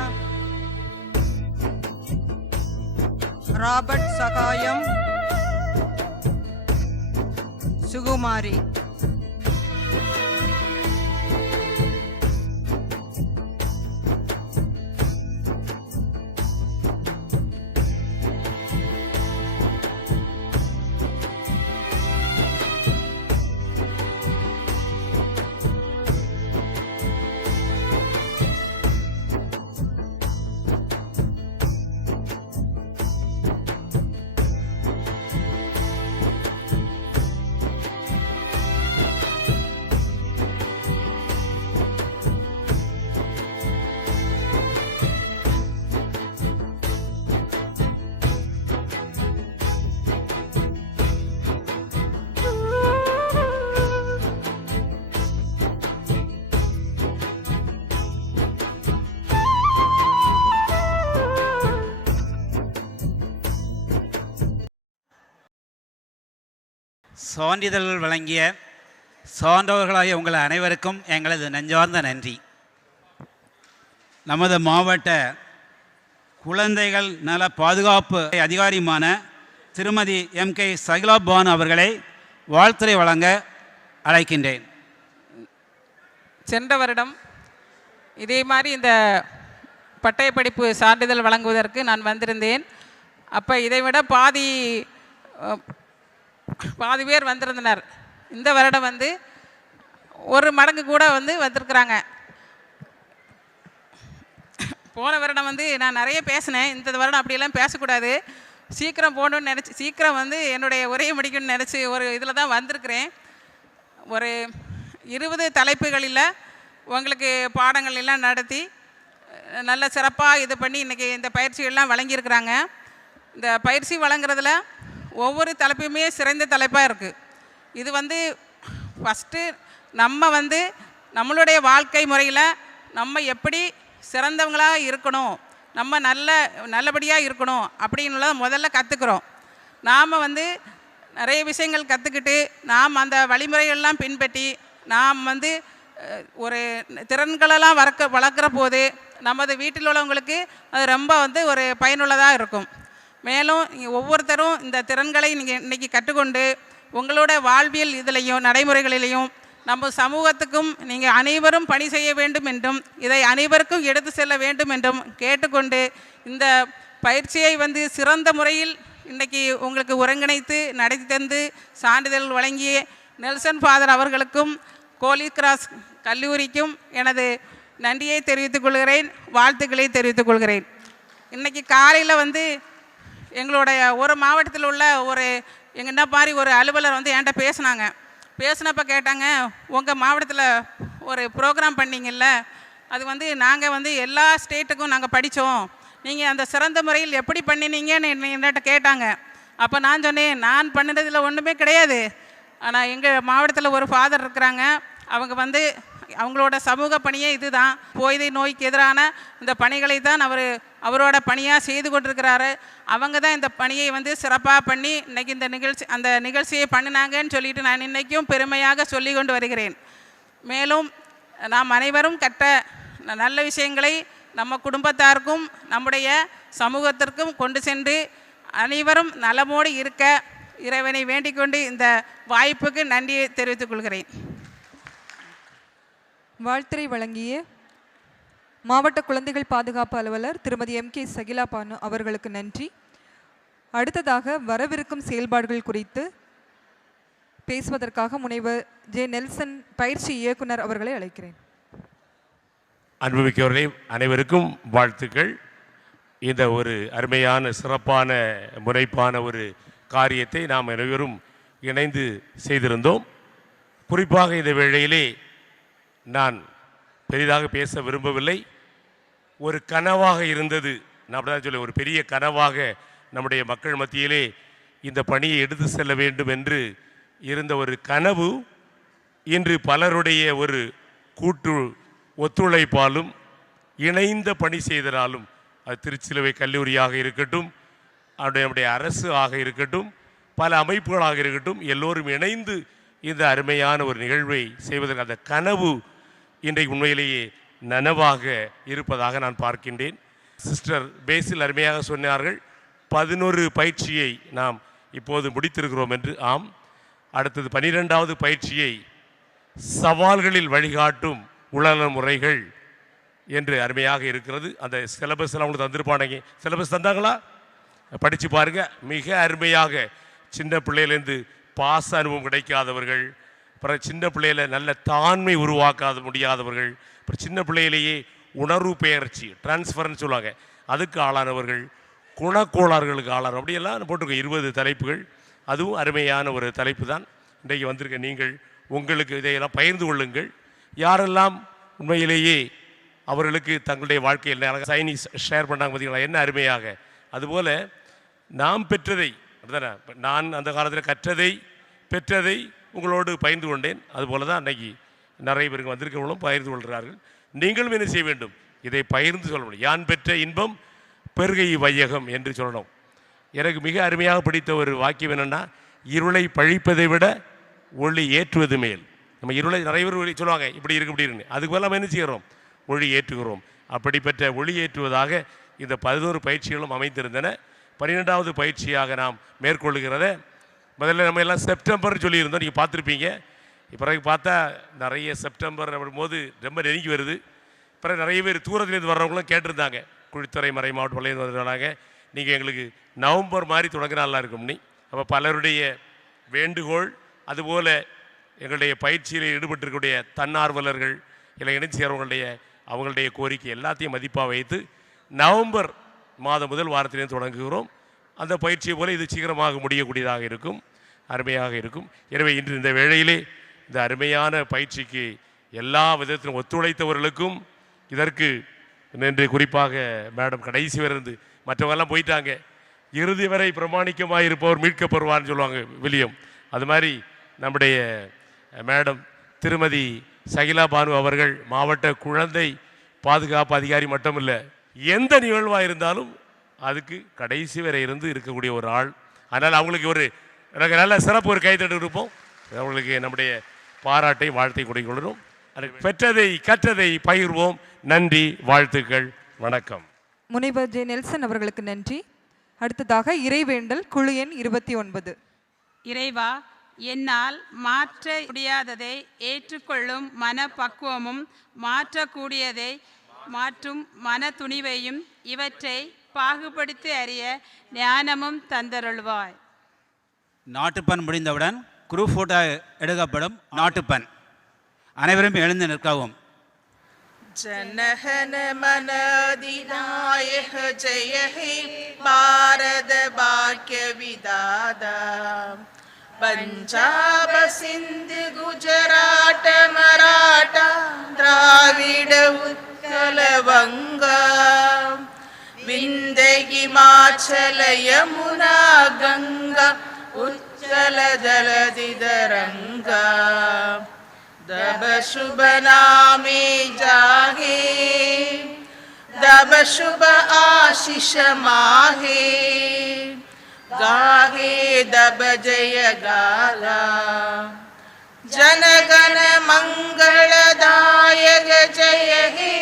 Robert Sakayam, Sugumari. சான்றிதழ்கள் வழங்கிய சான்றோர்களாகிய உங்கள் அனைவருக்கும் எங்களது நெஞ்சார்ந்த நன்றி. நமது மாவட்ட குழந்தைகள் நல பாதுகாப்பு அதிகாரியுமான திருமதி MK சகிலா பானு அவர்களை வாழ்த்துரை வழங்க அழைக்கின்றேன். சென்ற வருடம் இதே மாதிரி இந்த பட்டயப்படிப்பு சான்றிதழ் வழங்குவதற்கு நான் வந்திருந்தேன். அப்போ இதைவிட பாதி பேர் வந்திருந்தனர். இந்த வருடம் வந்து ஒரு மடங்கு கூட வந்திருக்கிறாங்க. போன வருடம் நான் நிறைய பேசினேன். இந்த வருடம் அப்படியெல்லாம் பேசக்கூடாது, சீக்கிரம் போகணுன்னு நினச்சி சீக்கிரம் என்னுடைய உரையை முடிக்கணும்னு நினச்சி ஒரு இதில் தான் வந்திருக்கிறேன். ஒரு 20 தலைப்புகளில் உங்களுக்கு பாடங்கள் எல்லாம் நடத்தி நல்ல சிறப்பாக இது பண்ணி இன்றைக்கி இந்த பயிற்சிகள்லாம் வழங்கியிருக்கிறாங்க. இந்த பயிற்சி வழங்குறதுல ஒவ்வொரு தலைப்புமே சிறந்த தலைப்பாக இருக்குது. இது ஃபஸ்ட்டு நம்ம நம்மளுடைய வாழ்க்கை முறையில் நம்ம எப்படி சிறந்தவங்களாக இருக்கணும், நம்ம நல்லபடியாக இருக்கணும் அப்படின்னு முதல்ல கற்றுக்குறோம். நாம் நிறைய விஷயங்கள் கற்றுக்கிட்டு நாம் அந்த வழிமுறைகள்லாம் பின்பற்றி நாம் ஒரு திறன்களெல்லாம் வளர்க்குற போது நமது வீட்டில் உள்ளவங்களுக்கு அது ரொம்ப ஒரு பயனுள்ளதாக இருக்கும். மேலும் ஒவ்வொருத்தரும் இந்த திறன்களை நீங்கள் இன்றைக்கி கற்றுக்கொண்டு உங்களோட வாழ்வியல் இதிலையும் நடைமுறைகளிலையும் நம்ம சமூகத்துக்கும் நீங்கள் அனைவரும் பணி செய்ய வேண்டும் என்றும் இதை அனைவருக்கும் எடுத்து செல்ல வேண்டும் என்றும் கேட்டுக்கொண்டு இந்த பயிற்சியை சிறந்த முறையில் இன்றைக்கி உங்களுக்கு ஒருங்கிணைத்து நடத்தி தந்து சான்றிதழ் வழங்கிய நெல்சன் ஃபாதர் அவர்களுக்கும் ஹோலி கிராஸ் கல்லூரிக்கும் எனது நன்றியை தெரிவித்துக் கொள்கிறேன், வாழ்த்துக்களை தெரிவித்துக் கொள்கிறேன். இன்றைக்கி காலையில் எங்களுடைய ஒரு மாவட்டத்தில் உள்ள ஒரு என்ன மாதிரி ஒரு அலுவலர் வந்து என்கிட்ட பேசினப்போ கேட்டாங்க, உங்கள் மாவட்டத்தில் ஒரு ப்ரோக்ராம் பண்ணிங்கல்ல, அது வந்து நாங்கள் வந்து எல்லா ஸ்டேட்டுக்கும் நாங்கள் படித்தோம், நீங்கள் அந்த சிறந்த முறையில் எப்படி பண்ணினீங்கன்னு என்கிட்ட கேட்டாங்க. அப்போ நான் சொன்னேன், நான் பண்ணினதில் ஒன்றுமே கிடையாது. ஆனால் எங்கள் மாவட்டத்தில் ஒரு ஃபாதர் இருக்கிறாங்க, அவங்க வந்து அவங்களோட சமூக பணியே இதுதான், போதை நோய்க்கு எதிரான இந்த பணிகளை தான் அவரோட பணியாக செய்து கொண்டிருக்கிறாரு. அவங்க தான் இந்த பணியை வந்து சிறப்பாக பண்ணி இன்றைக்கி அந்த நிகழ்ச்சியை பண்ணினாங்கன்னு சொல்லிட்டு நான் இன்றைக்கும் பெருமையாக சொல்லி கொண்டு வருகிறேன். மேலும் நாம் அனைவரும் கற்ற நல்ல விஷயங்களை நம்ம குடும்பத்தாருக்கும் நம்முடைய சமூகத்திற்கும் கொண்டு சென்று அனைவரும் நலமோடு இருக்க இறைவனை வேண்டிக் கொண்டு இந்த வாய்ப்புக்கு நன்றியை தெரிவித்துக் கொள்கிறேன். வாழ்த்துரை வழங்கிய மாவட்ட குழந்தைகள் பாதுகாப்பு அலுவலர் திருமதி M.K. சகிலா பானு அவர்களுக்கு நன்றி. அடுத்ததாக வரவிருக்கும் செயல்பாடுகள் குறித்து பேசுவதற்காக முனைவர் ஜே. நெல்சன் பயிற்சி இயக்குனர் அவர்களை அழைக்கிறேன். அன்புமிக்கவர்களே, அனைவருக்கும் வாழ்த்துக்கள். இந்த ஒரு அருமையான சிறப்பான முனைப்பான ஒரு காரியத்தை நாம் அனைவரும் இணைந்து செய்திருந்தோம். குறிப்பாக இந்த வேளையிலே நான் பெரிதாக பேச விரும்பவில்லை. ஒரு கனவாக இருந்தது, நான் அப்படி தான் சொல்ல, ஒரு பெரிய கனவாக நம்முடைய மக்கள் மத்தியிலே இந்த பணியை எடுத்து செல்ல வேண்டும் என்று இருந்த ஒரு கனவு இன்று பலருடைய ஒரு கூட்டு ஒத்துழைப்பாலும் இணைந்த பணி செய்தனாலும், அது திருச்சிலுவை கல்லூரியாக இருக்கட்டும், நம்முடைய அரசு ஆக இருக்கட்டும், பல அமைப்புகளாக இருக்கட்டும், எல்லோரும் இணைந்து இந்த அருமையான ஒரு நிகழ்வை செய்வதற்கு அந்த கனவு இன்றைக்கு உண்மையிலேயே நனவாக இருப்பதாக நான் பார்க்கின்றேன். சிஸ்டர் பேசில் அருமையாக சொன்னார்கள், 11 பயிற்சியை நாம் இப்போது முடித்திருக்கிறோம் என்று. ஆம், அடுத்தது 12வது பயிற்சியை சவால்களில் வழிகாட்டும் உளநல முறைகள் என்று அருமையாக இருக்கிறது. அந்த சிலபஸ் எல்லாம் உங்களுக்கு தந்திருப்பானங்க. சிலபஸ் தந்தாங்களா? படித்து பாருங்கள். மிக அருமையாக சின்ன பிள்ளையிலேருந்து பாச அனுபவம் கிடைக்காதவர்கள், அப்புறம் சின்ன பிள்ளையில நல்ல தாண்மை உருவாக்காத முடியாதவர்கள், அப்புறம் சின்ன பிள்ளையிலேயே உணர்வு பெயர்ச்சி டிரான்ஸ்ஃபர்னு சொல்லுவாங்க, அதுக்கு ஆளானவர்கள், குணக்கோளாறுகளுக்கு ஆளான, அப்படியெல்லாம் போட்டிருக்கோம் 20 தலைப்புகள். அதுவும் அருமையான ஒரு தலைப்பு தான். இன்றைக்கு வந்திருக்க நீங்கள் உங்களுக்கு இதையெல்லாம் பகிர்ந்து கொள்ளுங்கள். யாரெல்லாம் உண்மையிலேயே அவர்களுக்கு தங்களுடைய வாழ்க்கையில் சைனீஸ் ஷேர் பண்ணாங்க பார்த்தீங்களா, என்ன அருமையாக. அதுபோல் நாம் பெற்றதை, அப்படிதானே, நான் அந்த காலத்தில் கற்றதை பெற்றதை உங்களோடு பகிர்ந்து கொண்டேன். அதுபோல் தான் அன்றைக்கி நிறைய பேருக்கு வந்திருக்கிறவங்களும் பகிர்ந்து கொள்கிறார்கள். நீங்களும் என்ன செய்ய வேண்டும், இதை பகிர்ந்து சொல்ல முடியும். யான் பெற்ற இன்பம் பெருகை வையகம் என்று சொல்லணும். எனக்கு மிக அருமையாக பிடித்த ஒரு வாக்கியம் என்னென்னா, இருளை பழிப்பதை விட ஒளி ஏற்றுவது மேல். நம்ம இருளை நிறைய பேர் சொல்லுவாங்க இப்படி இருக்கு இப்படி இருக்கு, அதுக்கு மேலே நம்ம என்ன செய்கிறோம், ஒளி ஏற்றுகிறோம். அப்படிப்பட்ட ஒளி ஏற்றுவதாக இந்த 11 பயிற்சிகளும் அமைந்திருந்தன. 12வது பயிற்சியாக நாம் மேற்கொள்ளுகிறத முதல்ல நம்ம எல்லாம் செப்டம்பர் சொல்லியிருந்தோம், நீங்கள் பார்த்துருப்பீங்க. பிறகு பார்த்தா நிறைய செப்டம்பர் வரும்போது ரொம்ப நெருங்கி வருது. பிறகு நிறைய பேர் தூரத்துலேருந்து வர்றவங்களும் கேட்டிருந்தாங்க, குழித்துறை மறை மாவட்ட பள்ளியிலேருந்து வர்றாங்க, நீங்கள் எங்களுக்கு நவம்பர் மாதிரி தொடங்கினா நல்லா இருக்கும்னு. அப்போ பலருடைய வேண்டுகோள், அதுபோல் எங்களுடைய பயிற்சியில் ஈடுபட்டிருக்கக்கூடிய தன்னார்வலர்கள் இல்லை இணைந்து சேர்வங்களுடைய அவங்களுடைய கோரிக்கை எல்லாத்தையும் மதிப்பாக வைத்து நவம்பர் மாதம் முதல் வாரத்திலேருந்து தொடங்குகிறோம். அந்த பயிற்சியை போல இது சீக்கிரமாக முடியக்கூடியதாக இருக்கும், அருமையாக இருக்கும். எனவே இன்று இந்த வேளையிலே இந்த அருமையான பயிற்சிக்கு எல்லா விதத்திலும் ஒத்துழைத்தவர்களுக்கும் இதற்கு நன்றி. குறிப்பாக மேடம் கடைசி வரை இருந்து, மற்றவங்கெல்லாம் போயிட்டாங்க, இறுதி வரை பிரமாணிக்கமாக இருப்பவர் மீட்கப்படுவார்னு சொல்லுவாங்க வில்லியம். அது மாதிரி நம்முடைய மேடம் திருமதி சகிலா பானு அவர்கள் மாவட்ட குழந்தை பாதுகாப்பு அதிகாரி மட்டும் இல்லை, எந்த நிகழ்வாக இருந்தாலும் அதுக்கு கடைசி வரை இருந்து இருக்கக்கூடிய ஒரு ஆள். அதனால் அவங்களுக்கு ஒரு எனக்கு நல்ல சிறப்பு ஒரு கைத்தட்டு இருப்போம். அவங்களுக்கு நம்முடைய பாராட்டை வாழ்த்தை கொடுக்கிறோம். பெற்றதை கற்றதை பகிர்வோம். நன்றி, வாழ்த்துக்கள், வணக்கம். முனைவர் ஜே. நெல்சன் அவர்களுக்கு நன்றி. அடுத்ததாக இறைவேண்டல் குழு எண் 29. இறைவா, என்னால் மாற்ற முடியாததை ஏற்றுக்கொள்ளும் மனப்பக்குவமும் மாற்றக்கூடியதை மாற்றும் மன துணிவையும் இவற்றை பாகுபடுத்தி அறிய ஞானமும் தந்தருள்வாய். நாட்டுப்பண் முடிந்தவுடன் குரூப் ஃபோட்டோ எடுக்கப்படும். நாட்டுப்பண் அனைவரும் எழுந்து நிற்கவும். जनहन मन अधिनायक जय हे भारत भाग्य विदाता पंजाब सिंध गुजरात मराठा द्राविड उत्कल वंगा विंध्य हिमाचल यमुना गंगा उत्कल जलधि तरंगा दब शुभ नामे जागे दब शुभ आशीष माहे गाहे दब जय गाला जनगण मंगलदायक जय हे